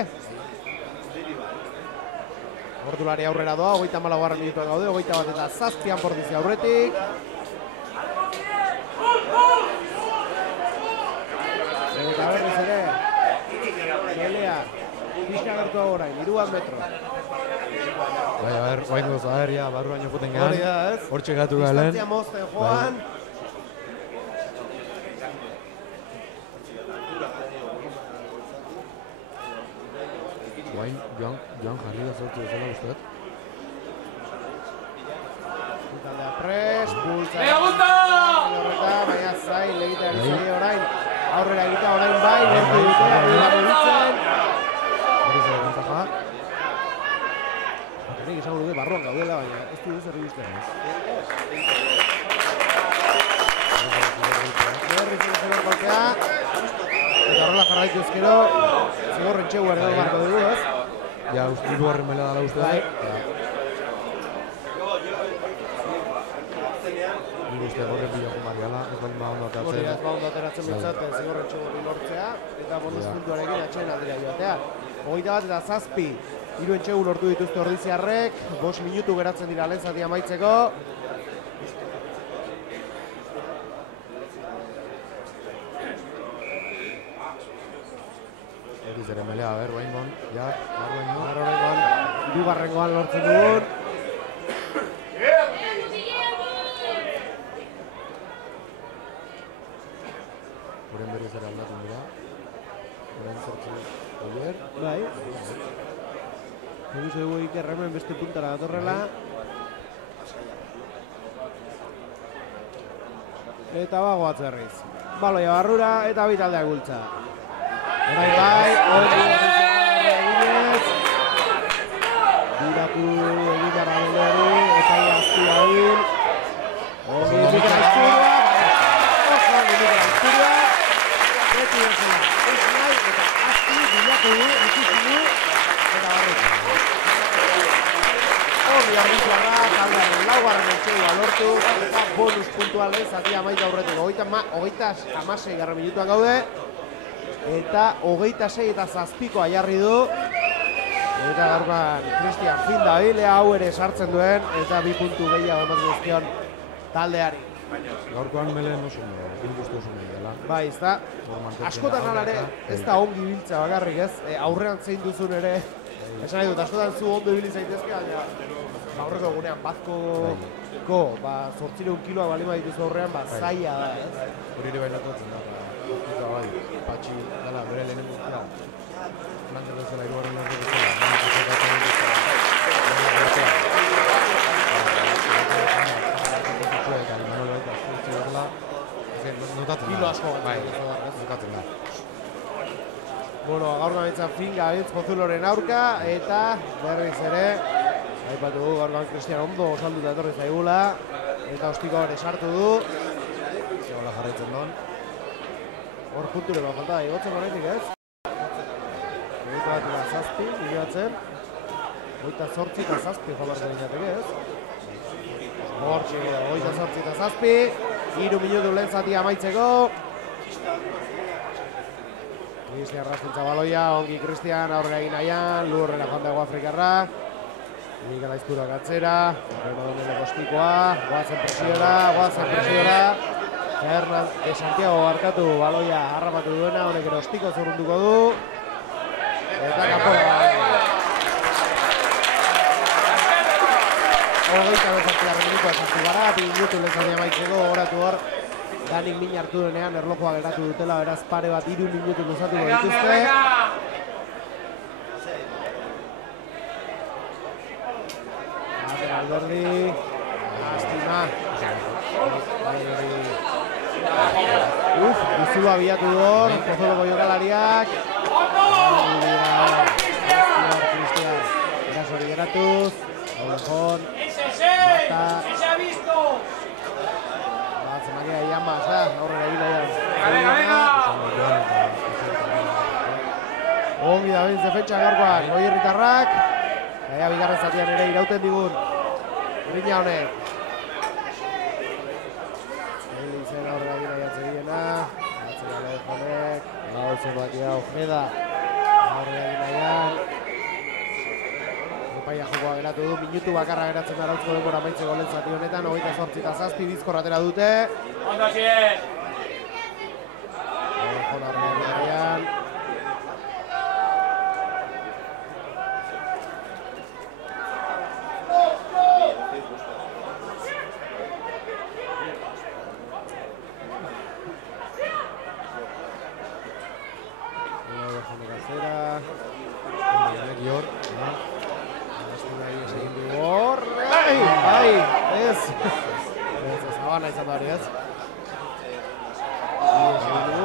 Ordulari aurrera doa, 34 minutuan gaude, 21 eta 7 Portizia aurretik. Eta berriz ere, Melea, pixka gertu orain, 3 metro. Bai, bain goz, ja, barruan jokuten gehan. Hori da, ez? Hortxe gatu galen. Distantzia mozten joan. Joan jarri da zortu bezala usteet. Taldea prest, bultza. Ega bulta! Baina zain, legitea bizari orain. Aurrera egitea orain bai, gertu dute, aurrera mugitzen. Hori zera gantaja. nik esango dugu barruan gaudela, baina ez du zer ikusten. Berriz zero golpea. Eta horrela jarraitu ezkero, zigorren txeguan edo marko dugu, ez? Ja, hirugarren maila dela uste. Bai. Nik uste gorren bilako mariala, ez baldin ba ondo ateratzen. Hori ez ba ondo ateratzen bintzat, zigorren txegurri lortzea, eta bonus puntuarekin atxeen aldera joatea. 21 eta 7, hiruen txegu lortu dituzte ordiziarrek, 5 minutu geratzen dira lehen zati amaitzeko. Zere melea, Baingon, ja, Hirugarrengoan lortzen dugun. Guren berriz ere aldatzen dira. Guren zortzi oier. Bai. Egizu dugu Iker hemen beste puntara datorrela. Eta bago atzerriz. Baloia barrura eta bitaldeak gultza. Horai bai, hori eginez. Biratu egin jarra beleri, eta jazti dabil. Hori mikra izturua. Oso hori mikra izturua. Beti bezala, ez nahi eta azti bilatu du, ikusi du, eta barretu. Hori arbitruarra, taldearen laugarren entxegua lortu, eta bonus puntualen zatia maita aurretik. 26 garra minutuan gaude. Eta 26 eta 7ko aiarri du. Eta gaurkoan Cristian fin dabil, hau ere sartzen duen, eta 2 puntu gehiago ematen dizkion taldeari. Gaurkoan meleen oso bilguztu oso nahi dela. Bai, ez da, askotan alare, ez da ongi biltza bakarrik ez, aurrean zein duzun ere, esan nahi dut, askotan zu ondo ibili zaitezke, baina aurreko egunean bazko, 800 kiloa balima dituzu aurrean, zaila da, ez? Hori ere bainatatzen da, bai, patxi dela, bere lehenengo gara. Lantzen duzela, hirugarren lortu duzela. Notatzen da. Kilo asko notatzen da. Bueno, gaur gabetzan fin gabiltz Pozuloren aurka, eta berriz ere, aipatu du gaur gabetzan Cristian ondo osalduta etorri zaigula, eta ostiko ere sartu du. Zegoela jarraitzen duen. Hor punture bat falta da, igotzen horretik ez? Egitu bat eta 7, bilatzen. 28 eta 7 jabarko dinateke ez? Hortxe, 28 eta 7. 3 minutu lehen zatia amaitzeko. Cristian rastentza baloia, ongi Cristian aurrera egin nahian, lurrera joan dago Afrikarra. Mikel Aizpuruak atzera, horrena doneleko ostikoa, goazen presiora. Hernán de Santiago barkatu baloia harrapatu duena, honek ere ostiko zurrunduko du. Eta kanpora. 28 minutua sartu gara, 2 minutu lehen zatia amaitzeko, horatu hor. Danik min hartu denean, erlojoa geratu dutela, beraz pare bat 3 minutu luzatuko dituzte. Aten Alberdi, Astima. Bizua bilatu duen, Pozoloko jokalariak. Cristian, erasori geratuz, Aulejón, Mata, Maria Llamas, aurrera egin ongi da benz defentsa gaurkoan, Goierritarrak. Gaia bigarren zatian ere irauten digun Grina honek. Elizen aurrera egin aiatzegirena, atzera Alejonek, gauzen batia Ojeda, aurrera egin aian. Epaia jokoa geratu du, minutu bakarra geratzen arauzko denbora amaitzeko lehen zati honetan, 28 eta 7 bizkor atera dute. Ondo zien! Alejon aurrera egin aian.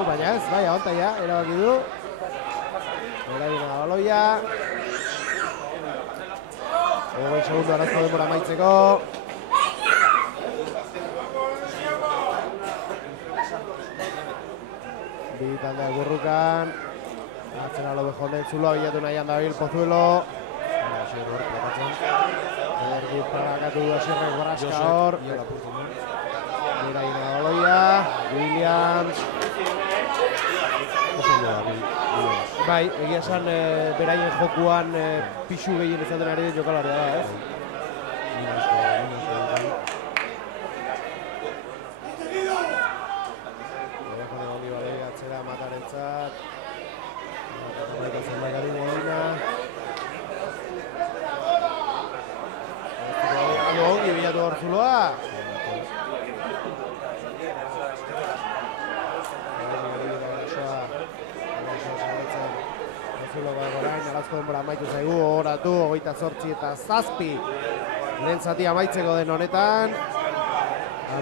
Baina ez, bai, abantaia, erabaki du. Erabina da baloia. 20 segundo arazko denbora amaitzeko. Bi taldeak burrukan. Atzera lobe jonek zuloa bilatu nahian dabil Pozuelo. Erdi parakatu du Asierrek borraska hor. Mira ina Oloia, Williams. Bai, egia esan beraien jokuan pixu gehien izaten ari jokalaria da, ez? Atzera Matarentzat. Baita zenbaikari Molina. Ongi bilatu hor zuloa. Arazko denbora amaitu zaigu, horatu, 28 eta 7 lehen zati amaitzeko den honetan.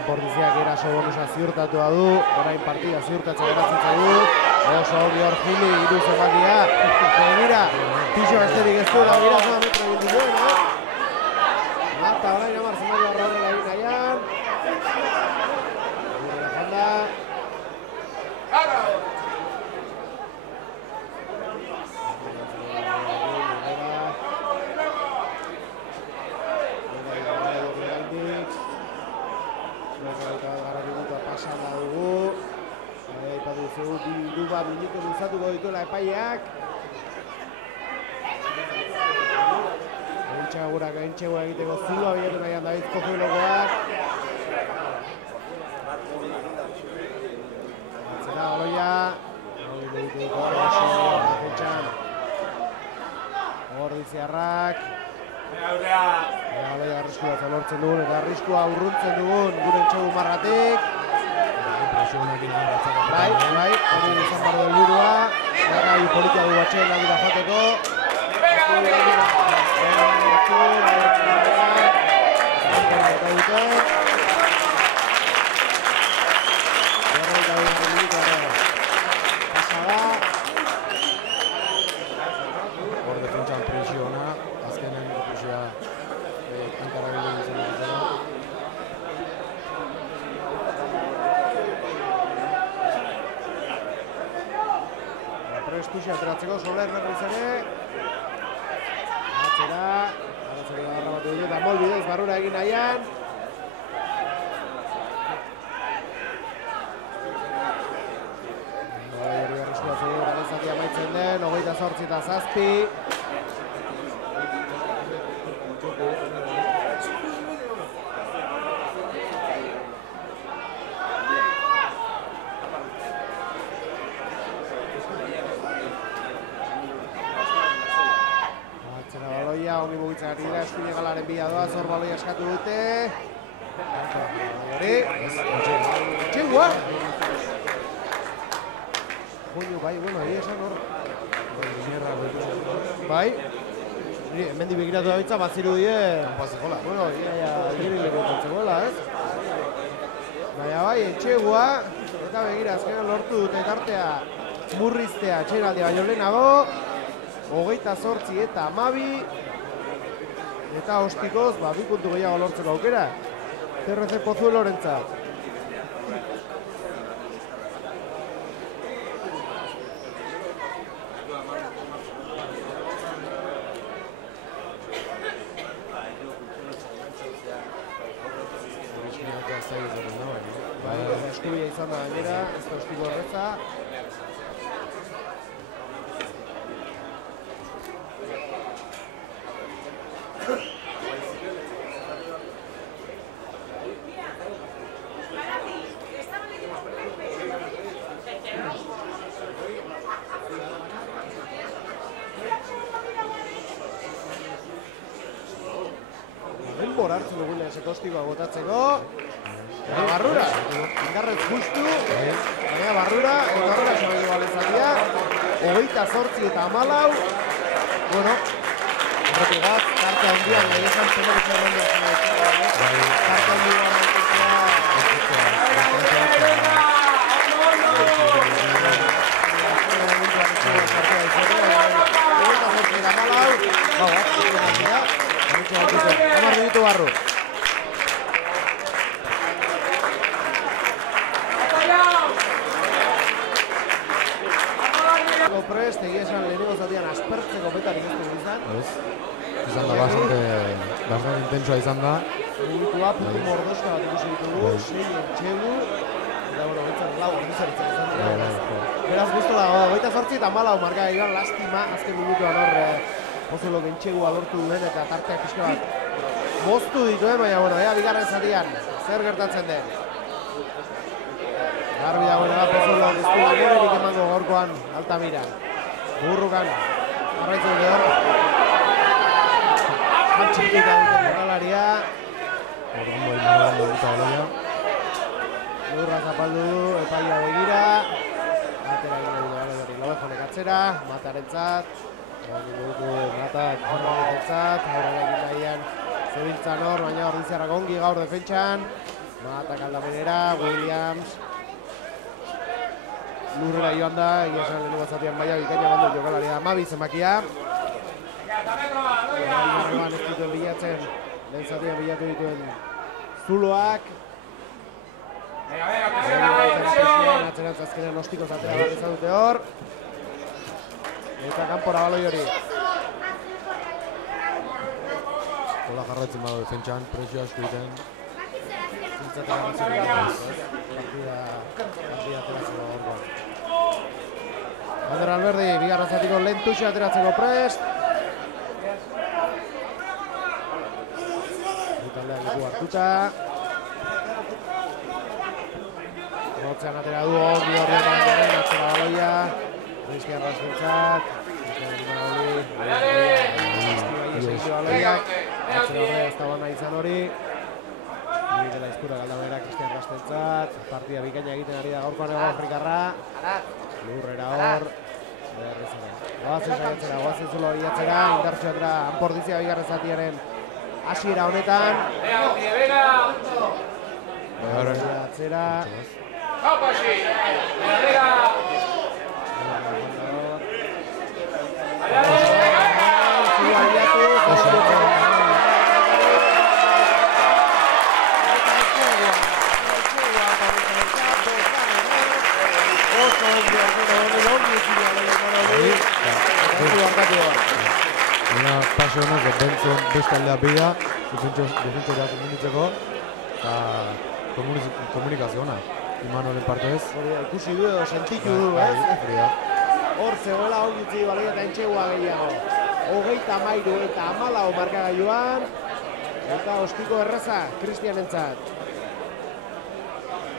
Portiziak eraso bonusa ziurtatua du, orain partida ziurtatzen geratzen zaigu. Oso ongi hor Juli, iru zenbakia. Begira, pixo besterik ez du, da begira zona metro egin duen, Marta orain amar zenbakia horrela egin nahian. Begira janda. Pasada dugu. Aipatu dugu bi bat minutu luzatuko dituela epaiak. Gaintxegura egiteko zulua bilatu nahian David Pozuelokoak. Atzera Oloia. Ordiziarrak. Oloia arriskua zalortzen dugun eta arriskua urruntzen dugun gure entxegu marratik. Bai, hori izan barro del burua. Gai politia du batxeen lagira joateko. Hor defentsan presiona, azkenen presioa enkarabile izan dutela. Prestuxia ateratzeko Soler berriz ere. Atzera garra batu dut, amol bidez barrura egin nahian. Hori arriskua zegoen garezati amaitzen den, 28 eta 7. Ongi mugitzen ari dira, eskuine galaren bila doa, zor baloia eskatu dute. Hori, txingua! Joño, bai, bueno, esan hor. Bai, hemendi begiratu da bitza, baziru die. Bueno, aldirik lekotatzeko, ez? Baina bai, etxegua, eta begira, azkenan lortu dute tartea murriztea txeraldia baino lehenago. 28 eta 12. Eta ostikoz, 2 puntu gehiago lortzeko aukera. CRC Pozuelorentzat. Eskubia izan da gainera, ez da ostiko horretza. Denbora hartzen dugule sekostikoa botatzeko. Eta barrura, indarrez justu, baina barrura, eta barrura xabailu balezatia. 28 eta 14. Bueno, horretigaz, karte handian, nahi esan zenbaritzen handian karte handian barru. Prest, egia esan lehenengo zatian aspertzeko betarik ez dugu izan. Izan da, bastante intensoa izan da. Minutua, puntu mordoska bat ikusi ditugu, 6 entxegu. Eta, bueno, bintzat lau ordizaritzen izan dira. Beraz guztu dago, 28 eta 14 marka egan lastima, azken minutuan hor Pozolok entxegua lortu duen eta tarteak pixka bat moztu dituen, baina, bueno, bigarren zatian, zer gertatzen den. Garbi dagoen Pozolok ez du laborerik emango gaurkoan Altamira. Burrukan, jarraitzen dut hor. Txikita duten jokalaria. Lurra zapaldu du, epaia begira. Atera egin dugu hori Lobejonek atzera, Matarentzat. Matak horrenetzat, horren egin dahian zebiltzan hor, baina Ordiziarrak ongi gaur defentsan. Matak aldamenera, Williams. Lurrera joan da, egia esan lehenengo zatian baina bikaina bandu jokalaria da Mabi zenbakia. Bigarrean ez dituen bilatzen, lehen zatian bilatu dituen Zuloak. Atzerantz azkenean ostikoz atera bat izan dute hor. Eta kanpora baloi hori. Hola jarraitzen badu defentsan, presio asko egiten. Zintzatea garatzen partida ateratzeko gorkoan. Ander Alberdi, bigarren zatiko lehen tuxe ateratzeko prest. Taldean leku hartuta. Rotzean atera du, ongi horrean garen atzera baloia. Rizkian raskentzat. Rizkian baloiak. Atzera horre ez da bana izan hori. Dela izkura galdabera Kristian Rastentzat. Partida bikaina egiten ari da gaurkoan egon Frikarra. Lurrera hor. Goazen saiatzera, goazen zulo hori atzera. Indartxo atera Anpordizia bigarren zatiaren hasiera honetan. Atzera. Paso honez, bentzen beste aldea bida, defentzioa komunitzeko, eta komunikazio hona, Imanolren partez. Ikusi du edo sentitu du, ez? Hor zegoela ongitzi baloia eta entxegua gehiago. 33 eta 14 markagailuan, eta ostiko erraza Kristianentzat.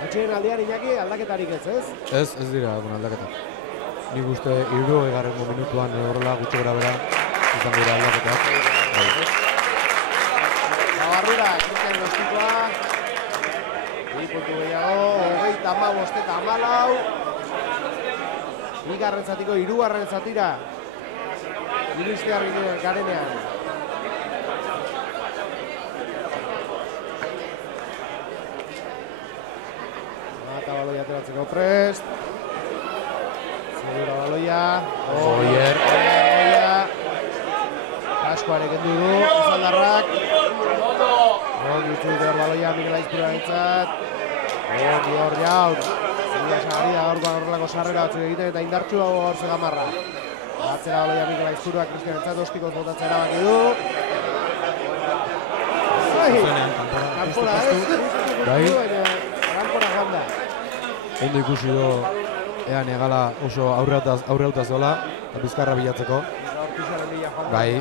Atxeen aldean Iñaki aldaketarik ez? Ez dira aldaketak. Nik uste 60. minutuan horrela gutxi gora bera izan dira aldaketak. Nabarrura, Kristian ostikoa. 2 puntu gehiago, 35 eta 14. Bigarren zatiko 3. zatira. Iristear garenean. Mata baloia ateratzeko prest. Segura baloia. Oier. Askoarek endu du, izaldarrak. Ongi utzu dute hor baloia Mikel Aizpira behintzat. Ongi hor jaun. Zenia sagari da gaurkoan horrelako sarrera batzuk egiten eta indartxu hau hor Zegamarra. Atzera baloia Mikel Aizpura, Kristian entzat ostikoz botatzea erabaki du. Kanpora ez, kanpora joan da. Ondo ikusi du ean egala oso aurreauta zola, eta bizkarra bilatzeko. Bai.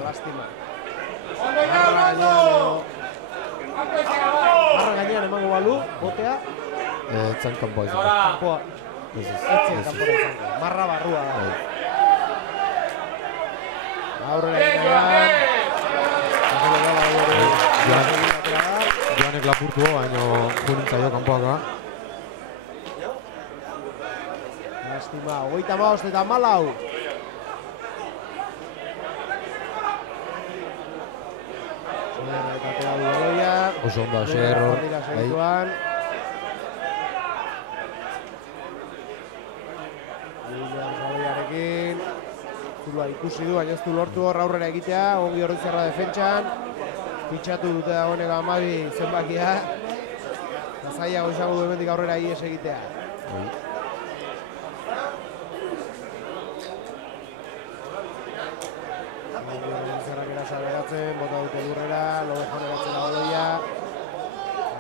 Marra gainean emango balu, botea. Etzan kanpoa izan. Kanpoa. Etzien kanpora izan. Marra barrua da. Aurrera gainean. Joanek lapurtu, baina junintzaio kanpoaka. Lastima, 35 eta 14. Oso ondo, Xer hor. Zulua ikusi du, baina ez du lortu hor aurrera egitea, ongi Ordiziarra defentsan. Fitxatu dute dagoeneko 12 zenbakia. Eta zailago izango du hemendik aurrera ihes egitea. Zerrak erasa beratzen, bota dute lurrera, Lobejone batzera baloia.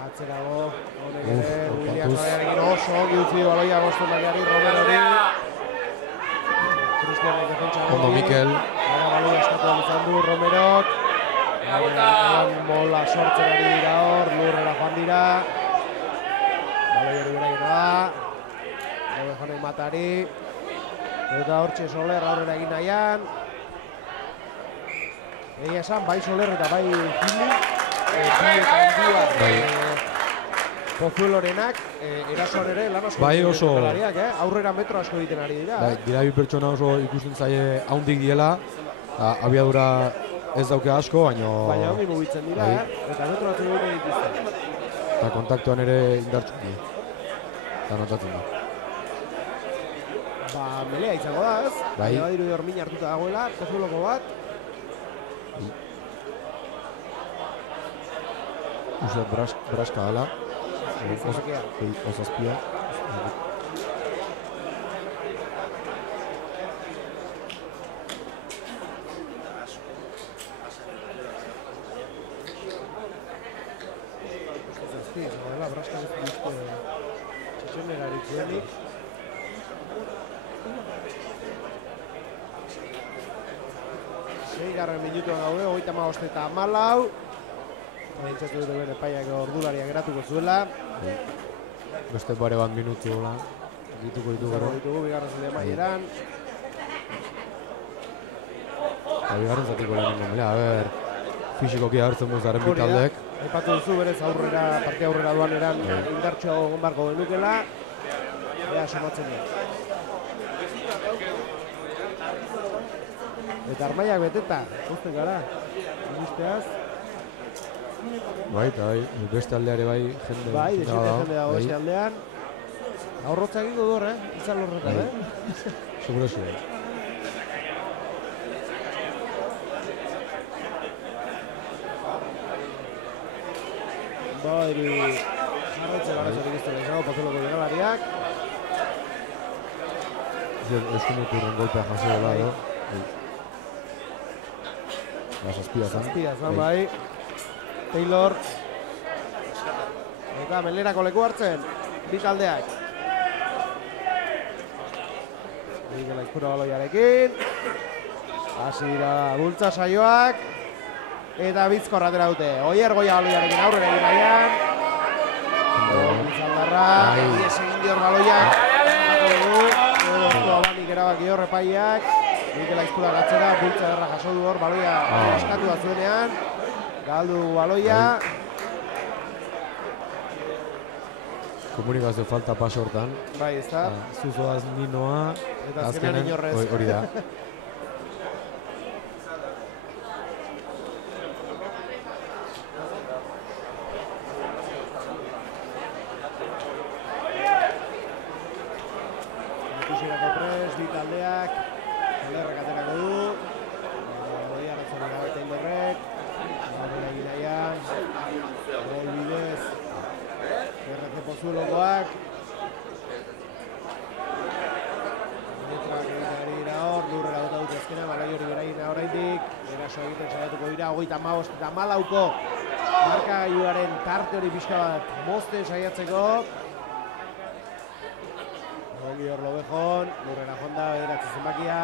Atzerago, honek ere, William Javiarekin oso ongi utzi baloia Boston Bakiari, Romerori. Cristianek defentsa Ondo Mikel. Baloia eskatu izan du Romerok. Bola sortzen ari dira hor, lurrera joan dira. Baloia hori beraien da. Lobejonek matari. Eta hortxe Soler aurrera egin nahian. Egia esan, bai Soler eta bai Gili. Bi eta handua Pozuelorenak, erasoan ere lan asko bai oso aurrera metro asko egiten ari dira. Bai, dira bi pertsona oso ikusten zaie haundik diela. Abiadura ez dauke asko, baina ongi mugitzen dira, eta metro batzu egiten dituzte. Eta kontaktuan ere indartxuk di. Eta notatzen da. Ba, melea izango da, ez? Bai. Baina badiru hor min hartuta dagoela, Pozueloko bat. Uste braska dela. Osazpia. Braska duzte txetxonerari zuenik. Seigarren minutuan gaude, 35 eta 14. Entzatu dute bere epaiak ordulariak geratuko zuela. Beste pare bat minutu hola. Dituko gero. Ditugu bigarren zalde amaieran. Bigarren zatiko lehenengo melea, fisikoki hartzen muzaren bitaldek. Aipatu duzu berez aurrera, parte aurrera duan eran indartxoago egon barko genukela. Ea somatzen dut. Eta armaiak beteta, usten gara. Igusteaz. Bai, eta bai, beste aldeare bai jende. Bai, desite jende dago beste aldean. Aurrotza egingo dor, itzal horretan, Seguro zu. Bai, jarraitzen garatzen egizten izango, Pozueloko jokalariak. Eskumeturren golpea jaso dela, Zazpia zan, bai. Taylor. Eta Melerako leku hartzen, bi taldeak. Egin izpura baloiarekin. Hasi dira bultza saioak. Eta Bizkorra atera dute. Oier Goia baloiarekin aurrera egin nahian. Bizaldarra, ies egin dior baloiak. Abanik erabaki hor epaiak. Mikel Aizpura gatzera, bultza derra jaso du hor, baloia askatu bat zuenean. Galdu baloia. Komunikazio falta paso hortan. Bai, ez da. Zuzoaz Ninoa. Eta azkenean inorrez. Hori da. Ikusirako pres, bi taldeak. Talerrak aterako du. Baloia ratzen dira baita indorrek. Aurrera egin nahian. Gol bidez. RC Pozuelokoak. Metrak egiten ari dira hor, lurrera bota dute ezkena, baloi hori beragina oraindik. Eraso egiten saiatuko dira, 35 eta 14ko markagailuaren tarte hori pixka bat mozten saiatzeko. Ongi hor Lobejon, lurrera jonda, bederatzi zenbakia.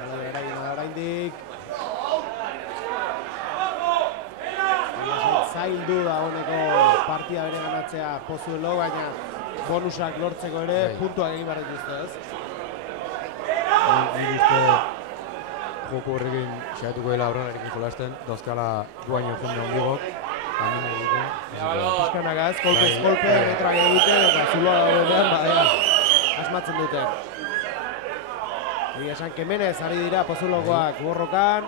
Baloi beragina da oraindik. Zaildu da honeko partida bere ganatzea Pozuelo, baina bonusak lortzeko ere puntuak egin behar dituzte, ez? Nik uste joko horrekin saiatuko dela aurrenarekin jolasten, dauzkala duaino jende hondigok, amin egiten. Piskanaka ez, kolpez kolpe, metroak egiten, eta zuloa daudenean, asmatzen duten. Egia esan Kemenez ari dira Pozuelokoak borrokan.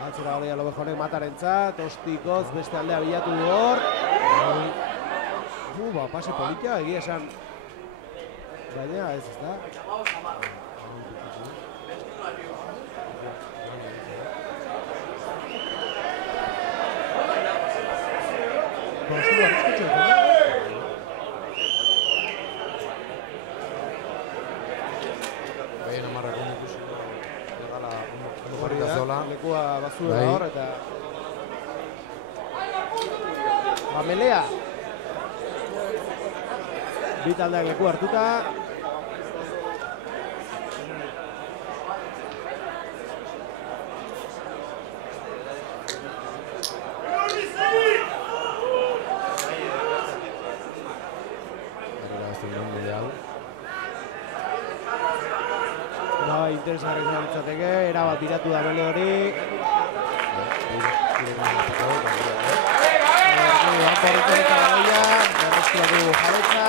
Atzera hori Lobejonek matarentzat, ostikoz beste aldea bilatu du hor. Ba, pase politia, egia esan. Baina ez da. eskua arriskutxo dut. Baina amarrako ikusi egala ondo Hori jarrita da, zola. lekua bazuela Bai. hor eta... Melea. Bi taldeak leku hartuta. Interesgarri izan litzateke, erabat biratu da bele hori. Porritzen eta galoia, berreztua dugu jabetza.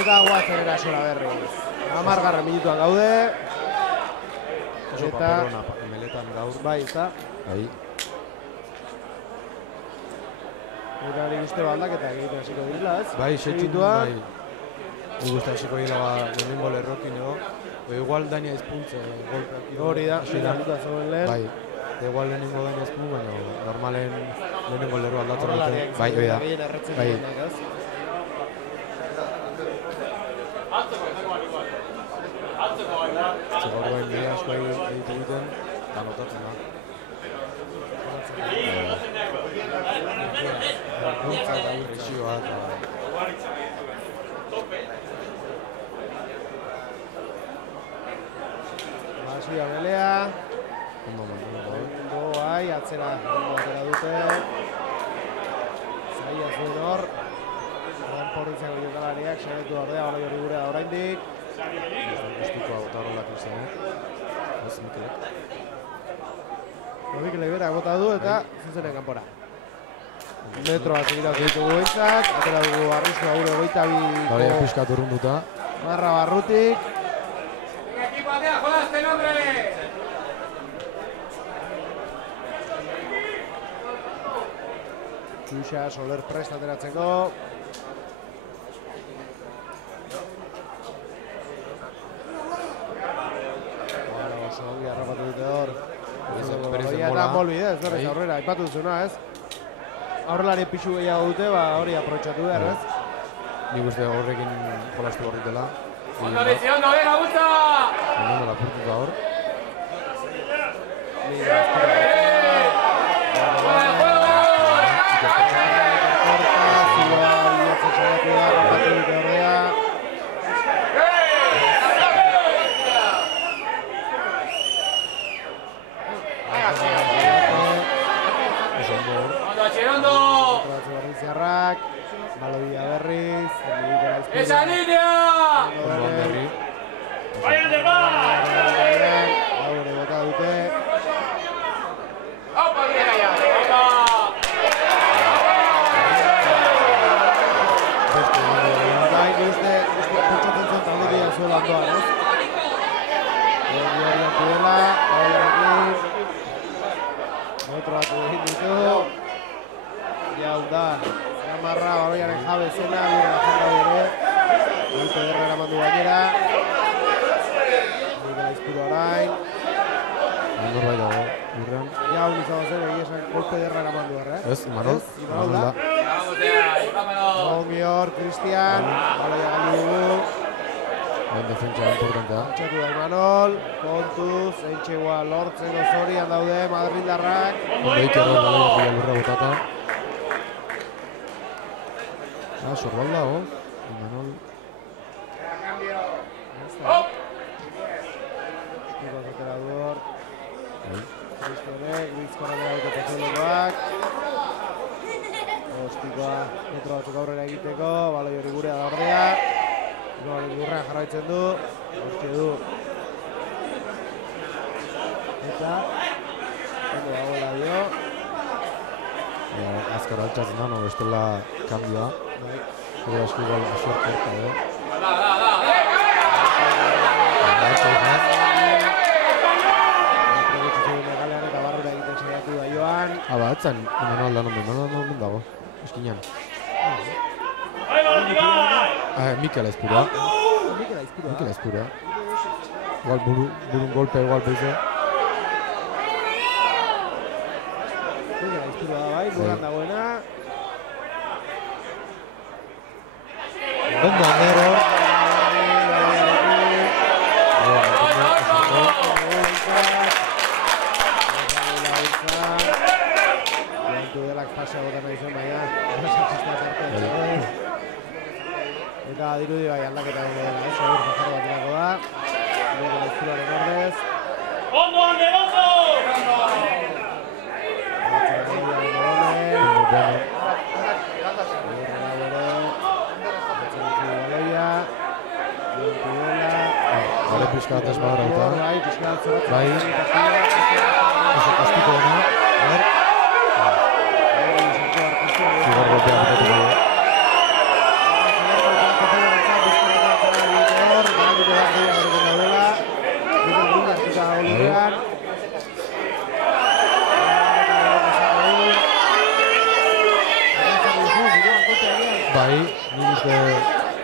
Eta guazen erasora berriz. 10. minutuan gaude. Oso paperona, meletan gaur. Bai, eta. Bai. Eta hori guzti baldaketak egiten hasiko direla, ez? Bai, setxun, bai. Guzti hasiko direla lehenengo lerrokin edo. Igual daña izpuntze golpeak. Hori da, xeraluta zegoen lehen. Bai, igual lehenengo daña izpuntze, baina normalen lehenengo lerro aldatzen dute. Bai, hori da. Bai. Zegor bain bidea asko egite egiten, eta notatzen da. Guntza eta urresioa eta... Basia belea. Ondo, bai, atzera dute. Zaila zuen hor. Porritzako jokalariak, segetu ordea, hori hori gure da oraindik. Guztiko agota horrelak izan, ez Mikelek. Mikelek berak bota du eta zuzenen kanpora. Metroa segiratu ditugu behintzat, atera dugu arriskua gure 22ko... Baina pixkat urrunduta. Marra barrutik. Txuxa, Soler prest ateratzeko. Oso ongi harrapatu dute hor. Eta molbide, ez berrez aurrera, aipatu duzuna, ez? Aurrelari pixu gehiago dute, hori aprobetxatu behar, ez? Nik uste horrekin jolastu horretela. Ondo biziondo, gutza! Ondo lapurtuta hor. Baloia berriz, ¡Esa línea! ¡Vayan de más! Aure bota dute. ¡Opa, bien allá! Bai, uste pentsatzen zen taldekia zuela ondoan, ez? Horiak direla, horiak metro bat egin ditu. Jaunda. Marra, baloiaren jabe zena, gure jendau ere. Golpe derra eraman du gainera. Mikel Aizpuru orain. Ondor bai dago, urrean. Jaun izan zen, egiesan golpe derra eraman du erra, Ez, Imanol. Imanol da. Ongi hor, Cristian. Baloia galdu dugu. Ben defentsa importantea. Txatu da Imanol. Kontuz, eitxegoa lortzen Osorian daude, Madrildarrak. Ondo ikerro baloia bila lurra botata. Sorbal dago, Imanol. Eskiko zatera du hor. Cristianek, bizkorra dira dute pazulokoak. Ostikoa, metro batzuk aurrera egiteko, baloi hori gurea da ordea. Hori gurrean jarraitzen du, ostia du. Eta, ondo dagoela dio. Azkar altxatzen da, no bestela kambioa. Gure asko igual suerte eta edo. Legalean eta barrura egiten saiatu da joan. Aba, etzan Imanol da non dago, eskinean. Mikel Aizpurua. Mikel Aizpurua. Igual burun golpe, igual beize. Mikel Aizpurua da bai, buran dagoena. Ondo Ander hor. Tudelak pasea botan nahi zuen, baina eta dirudi bai aldaketa dela, Xabir Fajardo baterako da. Gero ezkularen ordez. Ondo, Ander, ondo! Gare pixkat ez badara eta. Bai. Oso kostiko dena. A ver. Zigor golpea hartatu dugu. Bai, nik uste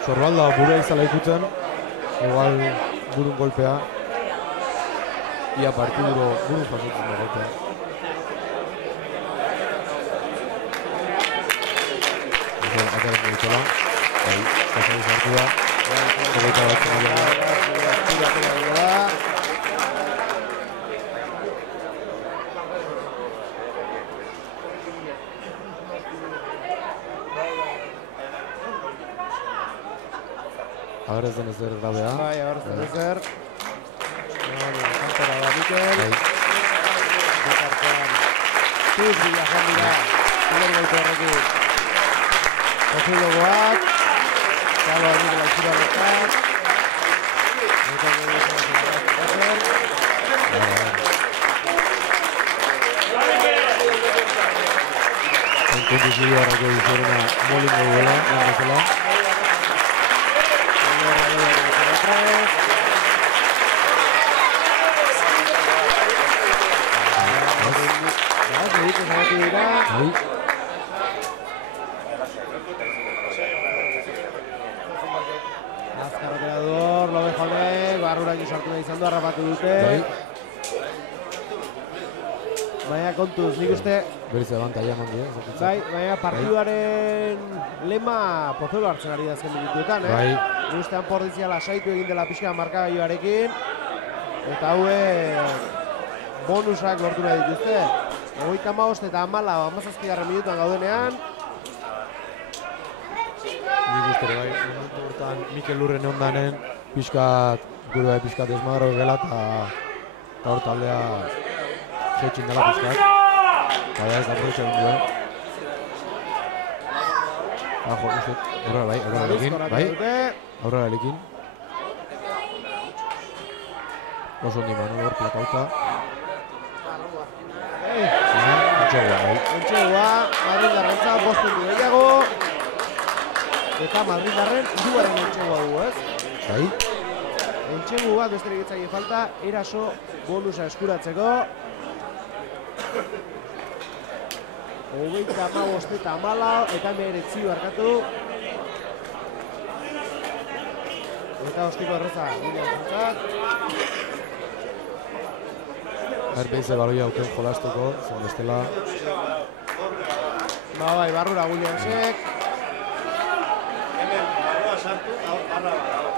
Zorbalda burea izala ikutzen, igual burun golpea, ia partiduro burun jasotzen da golpea. Ataren goitela, bai, pasari zartu da, goita batzen dira. Agar ez den ezer grabea. Bai, agar ez den ezer. Kantara da Mikel. Bukartean Tuz bila joan dira. Zigor gaitu horrekin. Kofilogoak. Galo harrik laitxura horretak. Eta gero ezer. Kondizio harrako izorena molingo duela, lan bezala. Azkar operador, Lobe jaunek, barruraino sartu nahi izan du, harrapatu dute. Baina kontuz, nik uste... Beriz abantaia eman dira. Bai, baina partiduaren lema Pozuelo hartzen ari da azken minutuetan, Bai. Nik uste Anporditzia lasaitu egin dela pixka markagailuarekin. Eta hauek bonusak lortu nahi dituzte. 35 eta 17 minutuan gaudenean. Nik uste bai, momentu hortan Mikel Lurren ondanen pixkat, gure bai pixkat desmadro gela eta hor taldea jetxin dela pixkat. Eta ez da aprotxa egin duen. Ajo, uste, aurrera bai, aurrera elekin, bai, aurrera elekin. Oso ondi manu hor, plakauta. Entxegua, bai. Entxegua, Madrildarrentza, 5 puntu gehiago. Eta Madrildarren hirugarren entxegua dugu, ez? Bai. Entxegu bat besterik etzaile falta, eraso bonusa eskuratzeko. 35 eta 14 eta 19 barkatu. Eta ostiko erreza, William Zantzak. Erbeize baloia auken jolasteko, zen bestela. Bai, barrura Williamsek. Hemen barrua sartu, barra badago.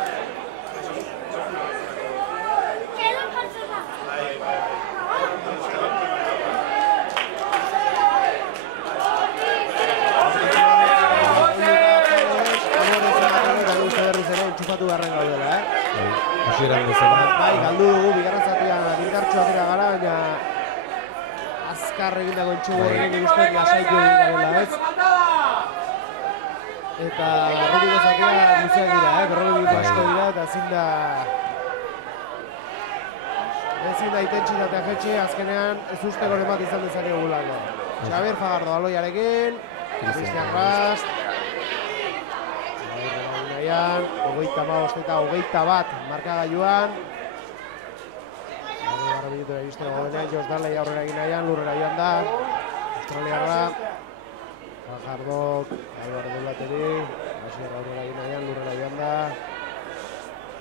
Txupatu beharren gaudela, Hasieran bezala. Bai, galdu dugu, bigarren zatian bilgartxo atera gara, baina azkar egindako entxugu horrekin ikusten lasaitu egin garela, ez? Eta errepiko zatia luzeak dira, berrogei minutu asko dira, eta ezin da intentsitatea jetxe, azkenean ez usteko bat izan dezakegulako. Xabir Fajardo baloiarekin, Cristian Rast, 35 eta 21 markagailuan. Garra minutura iristen godenean, Jos Darley aurrera egin nahian, lurrera joan da. Australiarra. Fajardok, Álvaro Dulateri. Asierra aurrera egin nahian, lurrera joan da.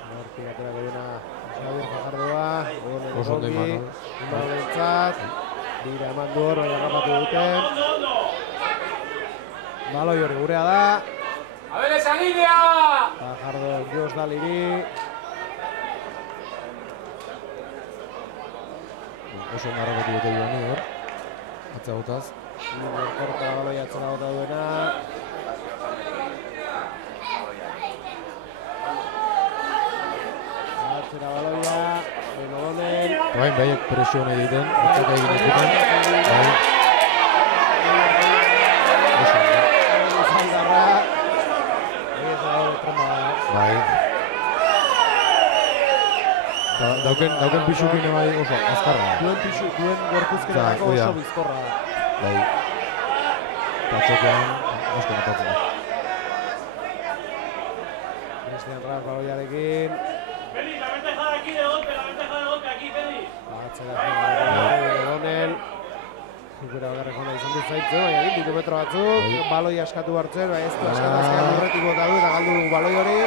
Nortik atera goiena Xabir Fajardoa. Oso ondo Imanol. Imanolentzat. Bira eman du hor, baina rapatu duten. Baloi hori gurea da. A ver esa línea. Fajardo Jos Daliri. Oso narragatu dute joan hor. Atzagotaz. Korta baloi atzera gota duena. Atzera baloia. Benogonen. Bain, baiek presio hona egiten. Batzak egin egiten. Bai. Bai. Dauken pixukin bai oso azkarra. Duen gorpuzketarako oso bizkorra. Bai. Patxokean asko notatzen da. Cristian Raz baloiarekin. Félix, la ventaja de aquí de golpe, la ventaja de golpe aquí, Félix. Atzera Egonen. Zukera bakarrik hona izan dut zaitzu, baina ditu metro batzuk. Baloi askatu hartzen, baina ez du askatazkean lurretik bota du eta galdu du baloi hori.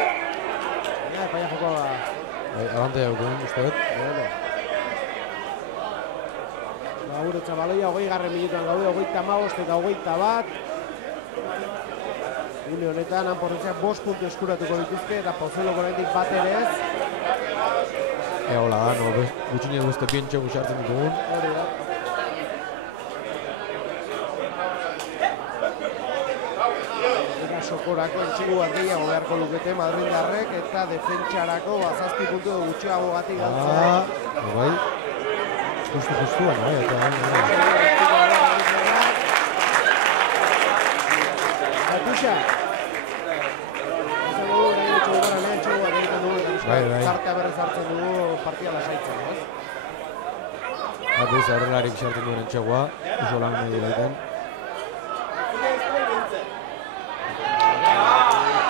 Baina epaia joko ba. Abantai haukun, uste dut. Guretza baloia 20. minutuan gaude, 35 eta 21. Une honetan, Hanporretxeak 5 puntu eskuratuko dituzke eta Pozuelok oraindik bat ere ez. Hola, no, gutxine beste pintxo gutxartzen ditugun. Hori da. Eta sokorako entxegu bat gehiago beharko lukete Madrildarrek eta defentsarako 7 puntu gutxiago gatik galtzea. Bai. Justuan, bai, eta Batuxa. Esan dugu, erain etxego gara, lehen etxego bat egiten dugu, eta zartea berrez hartzen dugu partia lasaitzen, ez? Batiz, aurrelarik sartzen duen entxegoa, oso lan nahi egiten.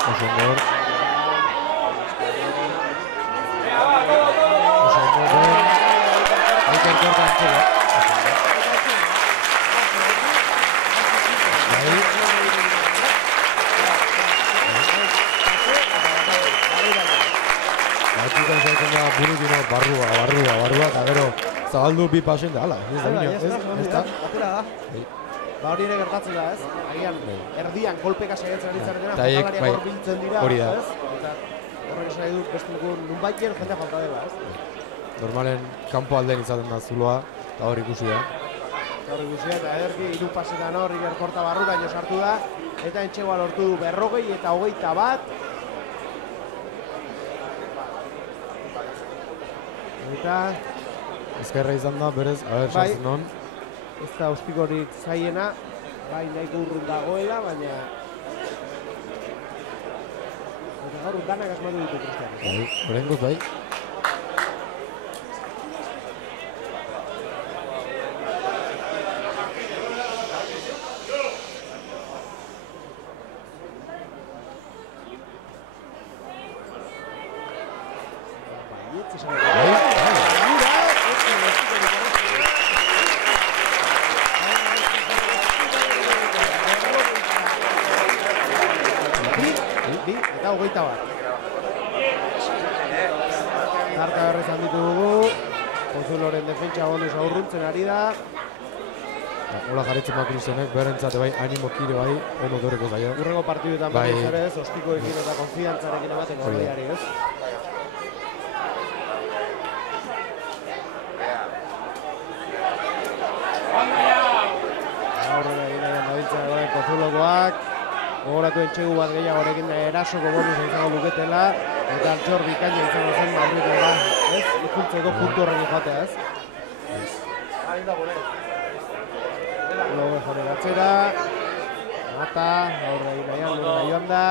Oso ondor. Oso ondor. Aiker korta entxegoa. Batzutan zaiten da burukino barrua, eta gero zabaldu bi pasen da, ala, ez da bine, ez da? Atera da. Ba hori ere gertatzen da, ez? Agian, erdian kolpeka saiatzen ari zaretena, jokalariak hor biltzen dira, ez? Eta horrek esan nahi dut beste nunbaiten jendea falta dela, ez? Normalen kanpo aldean izaten da zuloa, eta hor ikusi da. Eta ederki, 3 pasetan hor, Iker Korta barruraino sartu da, eta entxegoa lortu du 40 eta 21. Eta ezkerra izan da, berez, sartzen non. Ez da ostikorik zaiena, bai nahiko urrun dagoela, baina... Eta gaur danak asmatu ditu Cristian. Bai, oraingoz bai. Eta 21. Zarka berrez handitu dugu. Pozueloren defentsa bonus aurruntzen ari da. Hola jarretzen bat Cristianek, berentzate bai, animo kire bai, ono dorreko zaio. Urrengo partiduetan berriz ere ez, ostikoekin eta konfidantzarekin emateko ordiari ez. Aurrera egin nahian dabiltzen egoen Pozuelokoak. Gogoratu entxegu bat gehiagorekin erasoko bonus izango luketela. Eta altxor bikaina izango zen Madrideko bat, ez? Ikultzeko puntu horrekin joatea, ez? Lobe jone gatzera. Mata, aurre egin nahian, lurra joan da.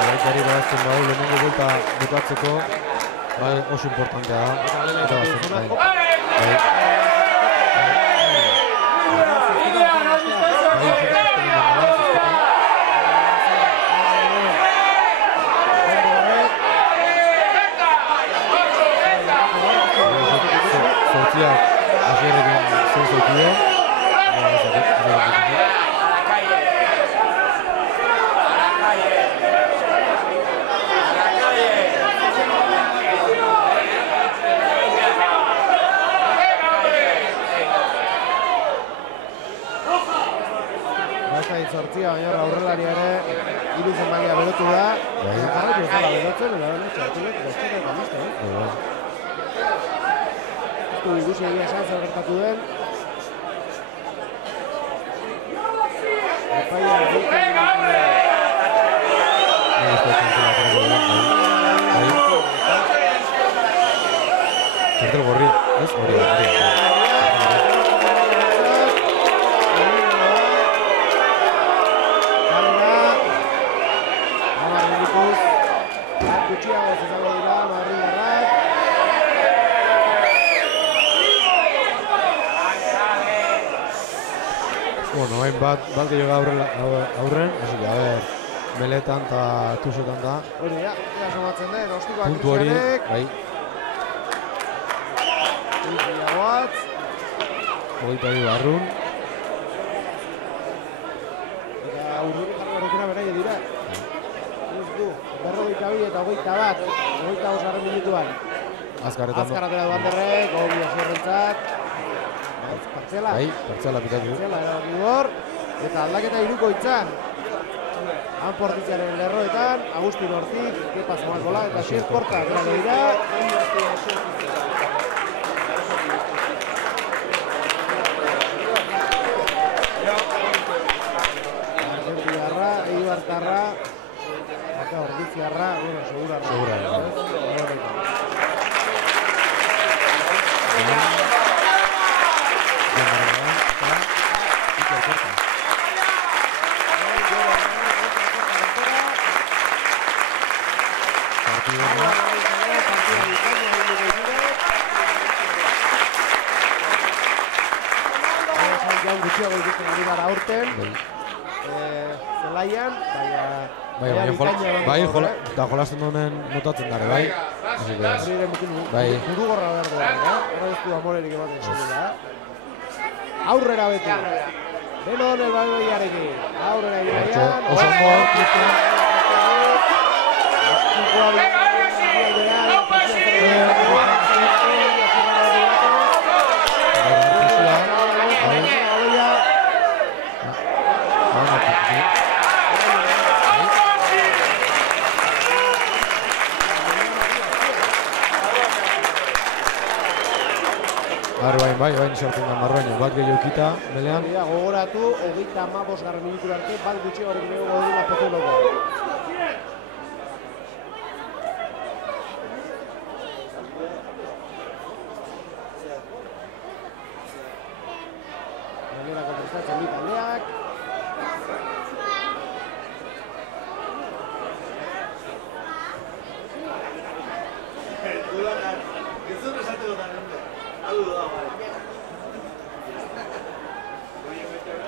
Baitari behazten dago, lehenengo buelta bukatzeko, bai oso importantea da. Eta bazen, bai. Zortziak asierrekin zeuzeukio. sortzia, baina aurrelaria ere iruzen maila berotu da. Jarraitu ez dela berotzen, eta txartulet, gaztetan gamizte, Ez du ikusi egia esan zer gertatu den. Epaia Txartel gorri, ez? Hori. Gutxiago izango dira, Madrildarrak. Bueno, hain bat gehiago aurren, así que, a ver, meletan eta tusetan da. Hori da, ea somatzen den, ostikoak Puntu hori, bai. Ilpiagoatz. 22 barrun. Eta urrurik jarri horrekena beraia dira. Berrogeita bi eta hogeita bat, 25 minutuan. Azkar atera du Anderrek, gobi azierrentzat. Partzela. Bai, partzela pitatu. Partzela erabaki du hor. Eta aldaketa hirukoitzan. Han Portitziaren lerroetan, Agustin Ortiz, Kepa Zamalkola eta Xier Porta atera dira. Argentiarra, Eibartarra, eta Ordiziarra, bueno, segurarra. Gutxiago ikusten ari gara aurten, zelaian, bai, eta jolasten duenen notatzen dara, bai. Bai. Burugorra behar dugu, horra ez du amorerik ematen zutela. Aurrera beti. Denon elbaiarekin. Aurrera ibaian. Oso mor, Bai, sortzen da marroina, bat gehiago kita, belean. Gogoratu, 35 minutura arte, bat gutxi horrek negoa dira Pozueloko. Gainera kontrastatzen bi taldeak.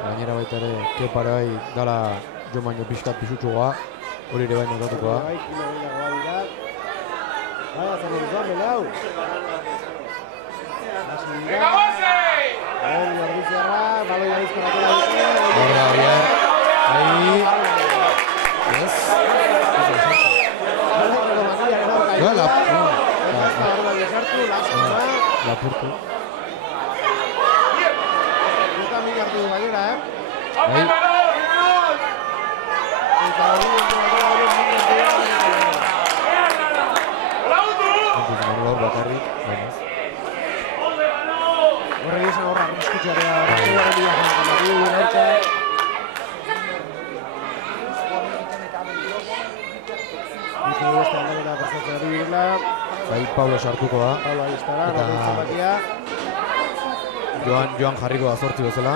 Gainera baita ere, Kepara bai dala jo baino pixkat pisutxoa, hori ere bai notatukoa. Bai, kilo gehiagoa dira. Bai, azan hori zoan, belau. Hori Ordiziarra, baloi arizko ratela dute. Horra, bier. Ahí. Yes. Lapurtu. Hartu du gainera, Bai. Eta hori hor bakarrik, bainaz. Horregi esan horra arreskutxarea Bai, Pablo sartuko da. Pablo Aiztara, eta Joan jarriko da 8 bezala.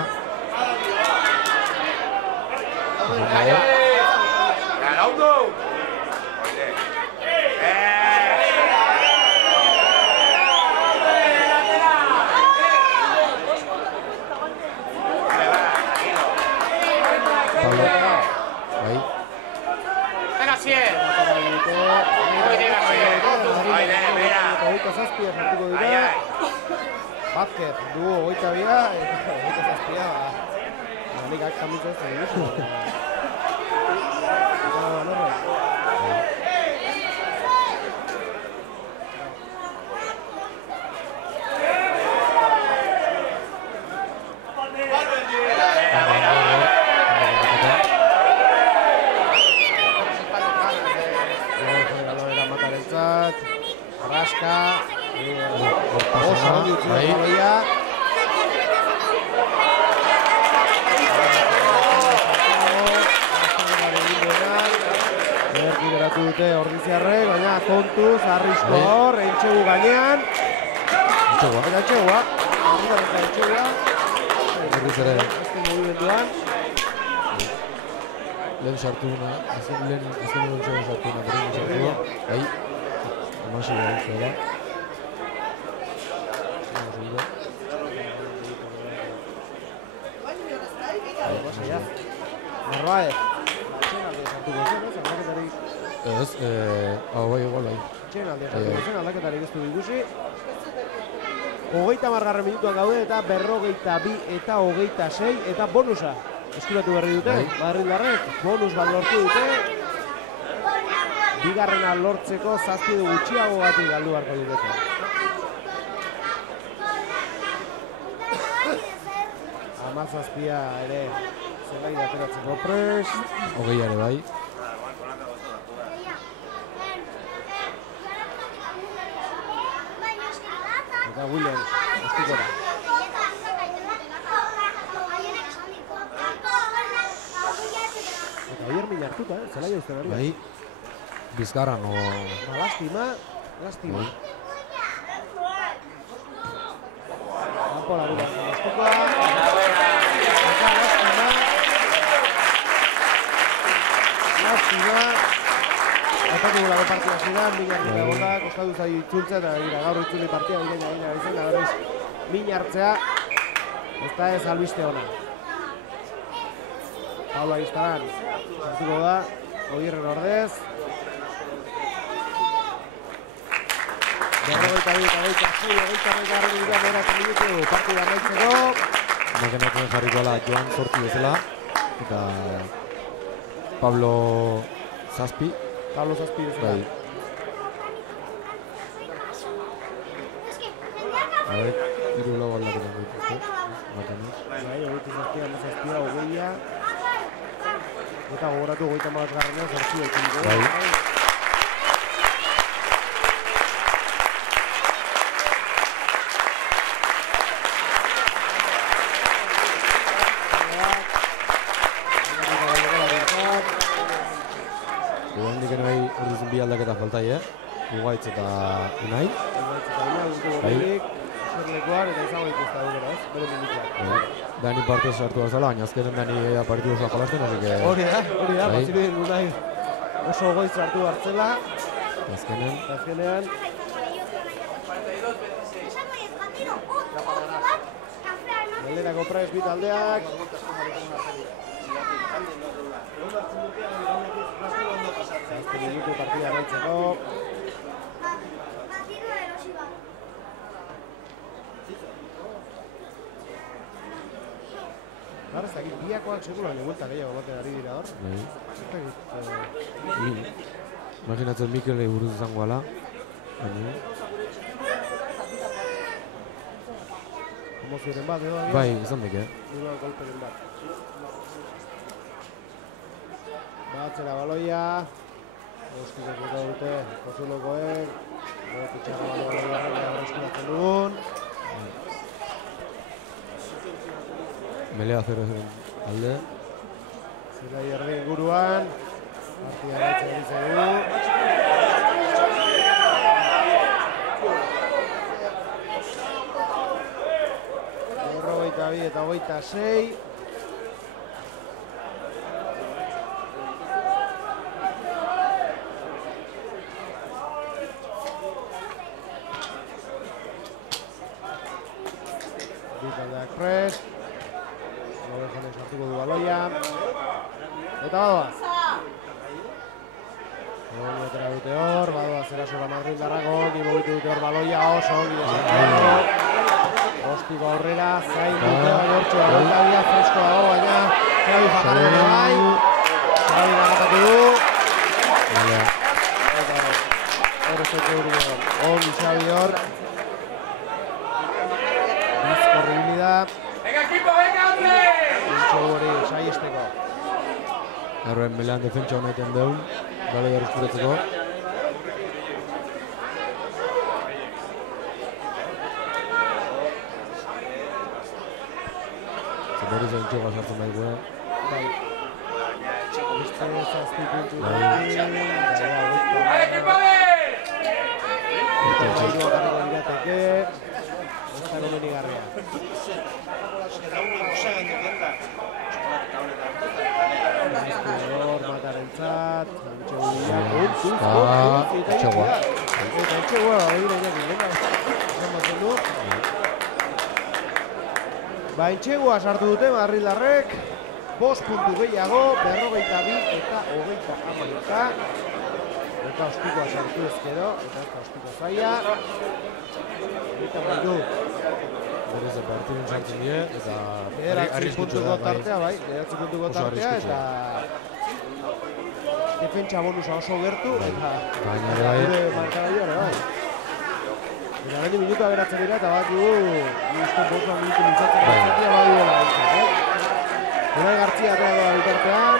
Vázquez, dugu 22 eta 27 ligak kambitzen ez da dizu. Oso ondo utzi da baloia. Berdi geratu dute Ordiziarrek, baina kontuz, arrisko hor, Entxegu gainean. Entxegua. Eta Entxegua. Ordiziarrek Entxegua. Berriz ere. Azken movimentuan. Lehen sartu duna, azken Entxegua sartu duna, berriz sartu duna. Bai, emasi da, zuela. Narvaez. Ez, bai, igual bai. Txenalde sartuko zen, aldaketarik ez du ikusi. 30. minutuan gaude eta 42 eta 26 eta bonusa. Eskuratu berri dute, Madrildarrek, bonus bat lortu dute. Bigarrena lortzeko 7 gutxiago batik galdu beharko dute. Hamazazpia ere zelai ateratzeko prest. 20 ere bai. Eta Williams, estikora. Eta bier min hartuta, zelai uste berri. Bai, Bizkarra no... Lastima. Apola dira, estikoa. Lastima. Aipatu gulako partia zidan, min hartuta gonda, kostatu zai itzultzea, eta gira gaur itzuli partia, bina izan, aberriz, min hartzea, ez da ez albiste hona. Paula Ariztaran, hartuko da, Ogirren ordez. 42 minutu partida amaitzeko. Makenatzen jarriko ala Joan Zorti bezala. Eta Pablo Zazpi. Bezala. Bai. A ver, 3 lau aldaketan dituzte. Bai, 27 20 eta gogoratu 35 zortzi ekimiko. Bai. Bi aldaketa faltai, Ugaitz eta Unai. Bai. Zerlekuan eta izango dituzta dugera, ez? Bere minutuak. Dani parte sartu barzala, baina azkenen Dani partidu oso jolasten, así que... Hori da, bazirudin Unai oso goiz sartu hartzela. Azkenean... Gelderako Praiz bi taldeak. Azte minutu partida amaitzeko. Gara, ez dakit, biakoak segura neguelta gehiago baten ari dira hor. Imaginatzen Mikelei buruz izango ala. Emozioren bat, edo? Bai, izan dike. Duruan golperen bat. Batzera baloia. Euskizek dute dute, Kozulokoek. Kutxarra baloia eskuratzen dugun. Melea 0 alde. Zelai erdi inguruan. Partida gaitzen egin zaigu. Eta 26. Bitaldeak prest. Gaur janek sartuko du baloia. Eta badoaz. Egonetera dute hor, badoaz erasora Madrildarrako, gibogitu dute hor baloia, oso ongi desarrako. Ostiko aurrera, zain dute, hortxe da, bia fresko dago, baina Xabi Fajardo ere bai. Xabi nagatatu du. Eta hor ez dut hori egon. Ongi Xabi hor. Bizkorribilidad. ¡Venga, equipo, venga, hombre! Intxo hori, saiesteko. Erroen melean defentsa honetan deun. Bale behar eskuratzeko. berriz entxegoa sartzen daigue. Bai. Beste 7 puntu. Matarentzat, Baintxegoa sartu dute Madrildarrek, 5 puntu gehiago, 42 eta 30. Eta ostikoa sartu ezkero, eta ez da ostiko zaila. Eta baitu. Berriz partidun sartzen die, eta puntuko tartea, bai, 9 puntuko tartea, eta defentsa bonusa oso gertu, eta gure markagailuare, bai. Eta bendi minutua geratzen dira, eta bat dugu, uste 5 minutu mintzatzen geratzen badiuela. Unai Gartzia atera doa bitartean,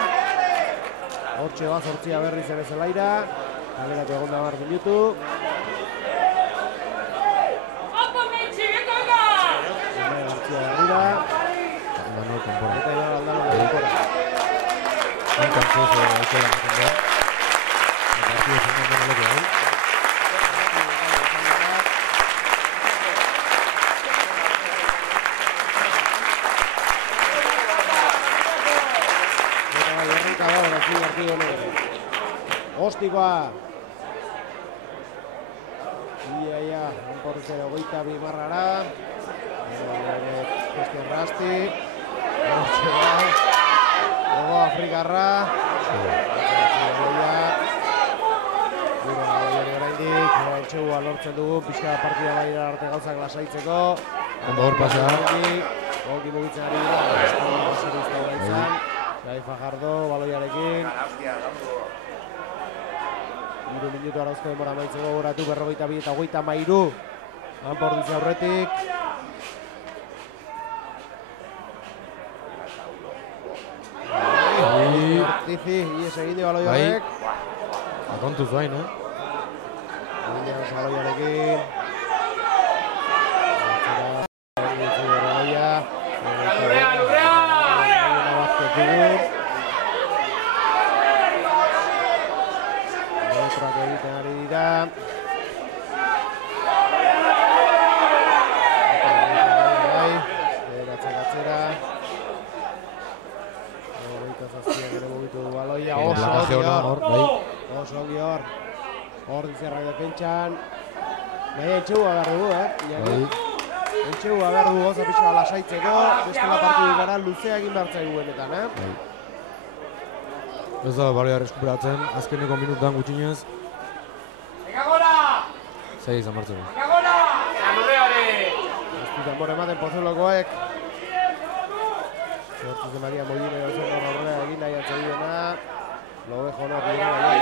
hortxe bat zortzia berriz ere zelaira, kaleratu egon da 10 minutu. Unai Gartzia berrira, eta Iban Aldano berrikora. Enkantzioso eko lan ematen da. Partidu zendan dena leku hau. Ostikoa. Ia, onporrizera 22 marrara. Beste Rasti. Luego Afrikarra. Entxegua lortzen dugu, pixka partida baira arte gauzak lasaitzeko. Ondo hor pasa. Ogi mugitzen ari dira, pasarizta hori izan. Gai Fajardo, baloiarekin. 3 minutu arauzko denbora maitzeko goratu 42 eta 33. Anpordiz aurretik. Ortizi, ies egin dio baloiarek. Akontuz bain, Williams baloiarekin. Metrak egiten ari dira. Atzera. Ere mugitu du baloia, oso ongi hor. Hor dizerrak defentsan. Baina entxegua behar dugu, Entxegua behar dugu goza pixka lasaitzeko. Bestela partidu gara luzea egin behar zaigu benetan, Ez da baloia eskuperatzen, azkeneko minutan gutxinez. 6 izan martzeko. Ez dut denbora ematen Pozulokoek. Hortuz de Maria Molina gauzen horrela egin nahi atzaiena. Lobe jonak egin nahi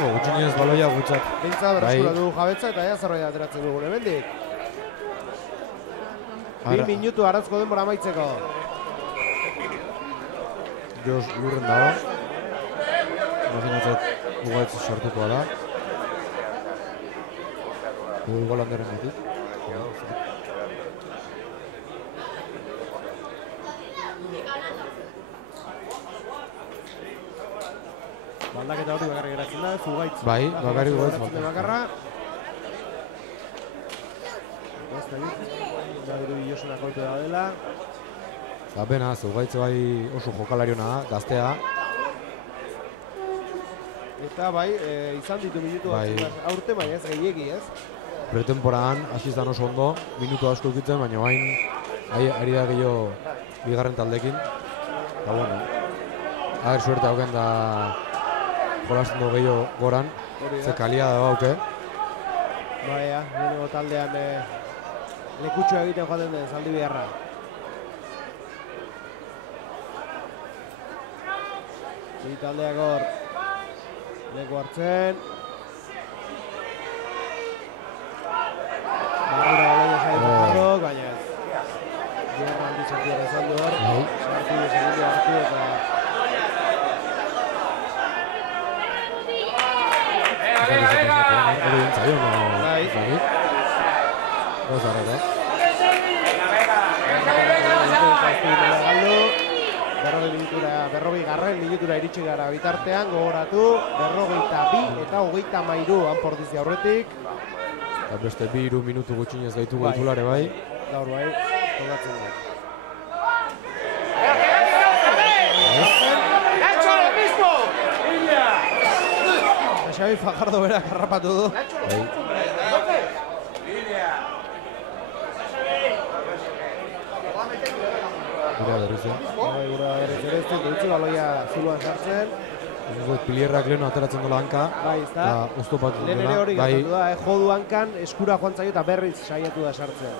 Gutxinez baloia gutzat. Bintza berreskura dugu jabetza eta ea zerbait ateratzen dugun hemendik. 2 minutu arauzko denbora amaitzeko. Jos lurren dago. Imaginatzet ugaitz sortukoa da. Gol handeren gatik. Baldaketa hori bakarrik geratzen da, Zugaitz. Bai, bakarrik Zugaitz falta. Bakarra. Ez da dit, da gero Josuna kolpe da dela. Bena, Zugaitz bai oso jokalariona da, gaztea. Eta bai, izan ditu minutu aurte, baina ez gehiegi, ez? Pretemporaan hasi izan oso ondo, minutu asko ukitzen, baina bain ari da gehiago bigarren taldekin. Eta bueno, ager suerte hauken da jolasten du gehiago goran, ze kalia da bauke. Baina, lehenengo taldean lekutxua egiten joaten den zaldi biharra. Bi taldeak hor leku hartzen. Barrura baloia saitu jarrok, baina ez. Biharra handi sartiak ezan du hor. Sartu segundu hartu eta hori dintzaio, no? Bai. Gauza horreta. Berrogei garren minutura iritsi gara bitartean, gogoratu, 42 eta 33 Anportizi aurretik. Eta beste 2 minutu gutxinez gaitugu ditulare bai. Gaur bai, tokatzen da. Xabi Fajardo berak harrapatu du. Gura berriz, Gura berriz ere ez dut baloia zuluan sartzen. Pilierrak lehenu ateratzen dola hanka. Bai, ez da. Oztopatu Lehen ere hori gertatu da, jodu hankan, eskura joan zaio eta berriz saiatu da sartzen.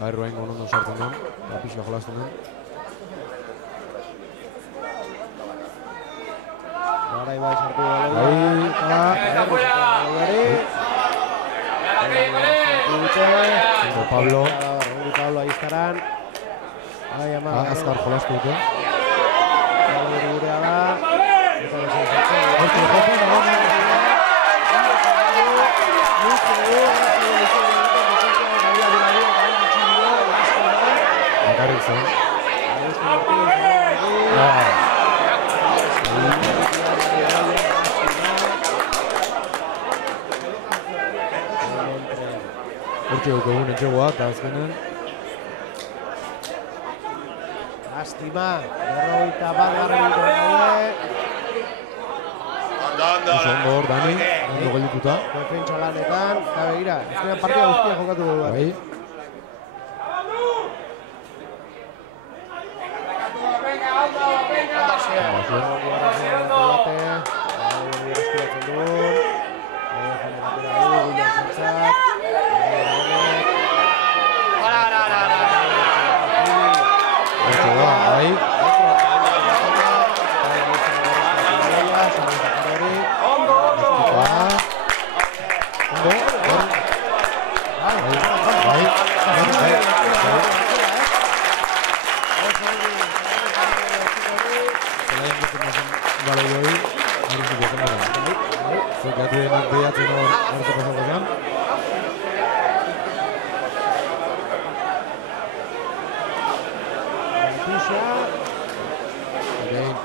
Gairroa ingo ondo sartzen duen, eta pixka jolasten duen. Garai bai sartu baloia. Pablo. Pablo ahí estarán. Azkar jolastu dute. Gurea da. Bakarrik zen. Hortxe dugu egun etxegoa eta azkenen. Lastima, 41 garren daude. Ondo hor, Dani, ondo geldituta. Defentsa lanetan, eta begira, azkenean partida guztia jokatu dugu. Bai.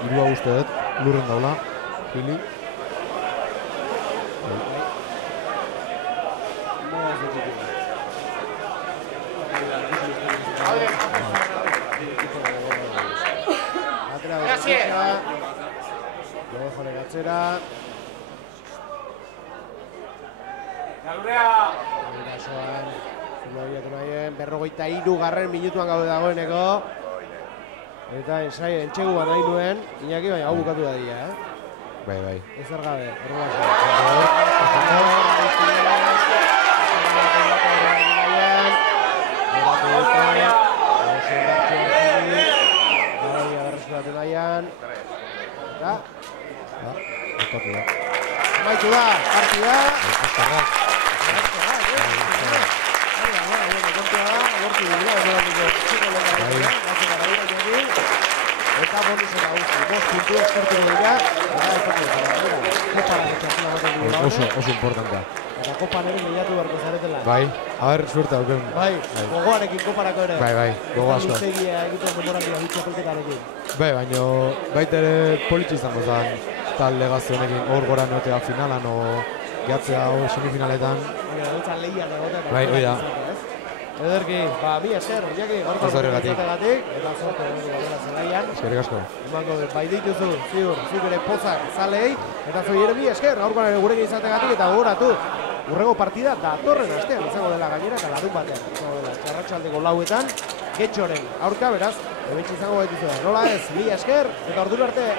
Irua uste dut, lurren daula, Fili. Berrogeita 3 garren minutuan gaude dagoeneko. Eta entxeguan nahi nuen, Iñaki, baina hau bukatu da dira, Bai. Ezer gabe, Maitu da, partida. Eta bonusera guzti, 5 puntu eskortuko dira, eta oso importantea. Eta kopan ere lehiatu beharko zaretela. Bai, suerte auken. Bai, gogoarekin koparako ere. Bai, gogo asko. Eta luzegia egiten demorakia bitxo kolketarekin. Bai, baina baita ere politxe izango zen talde gazte honekin hor gora notea finalan o gehatzea hor semifinaletan. Bai, oida. Ederki, mi esker, Iñaki, gaurko izategatik, eta zorte gaudela zelaian. Eskerrik asko. Emango bai dituzu, ziur, zuk ere pozak zalei, eta zoi ere mi esker, gaurko gurekin izategatik, eta gogoratu, urrego partida datorren astean izango dela gainera, eta larun batean, izango dela, txarratxaldeko lauetan, Getxoren aurka, beraz, ebetxe izango gaituzu. Nola ez, mi esker, eta ordura arte.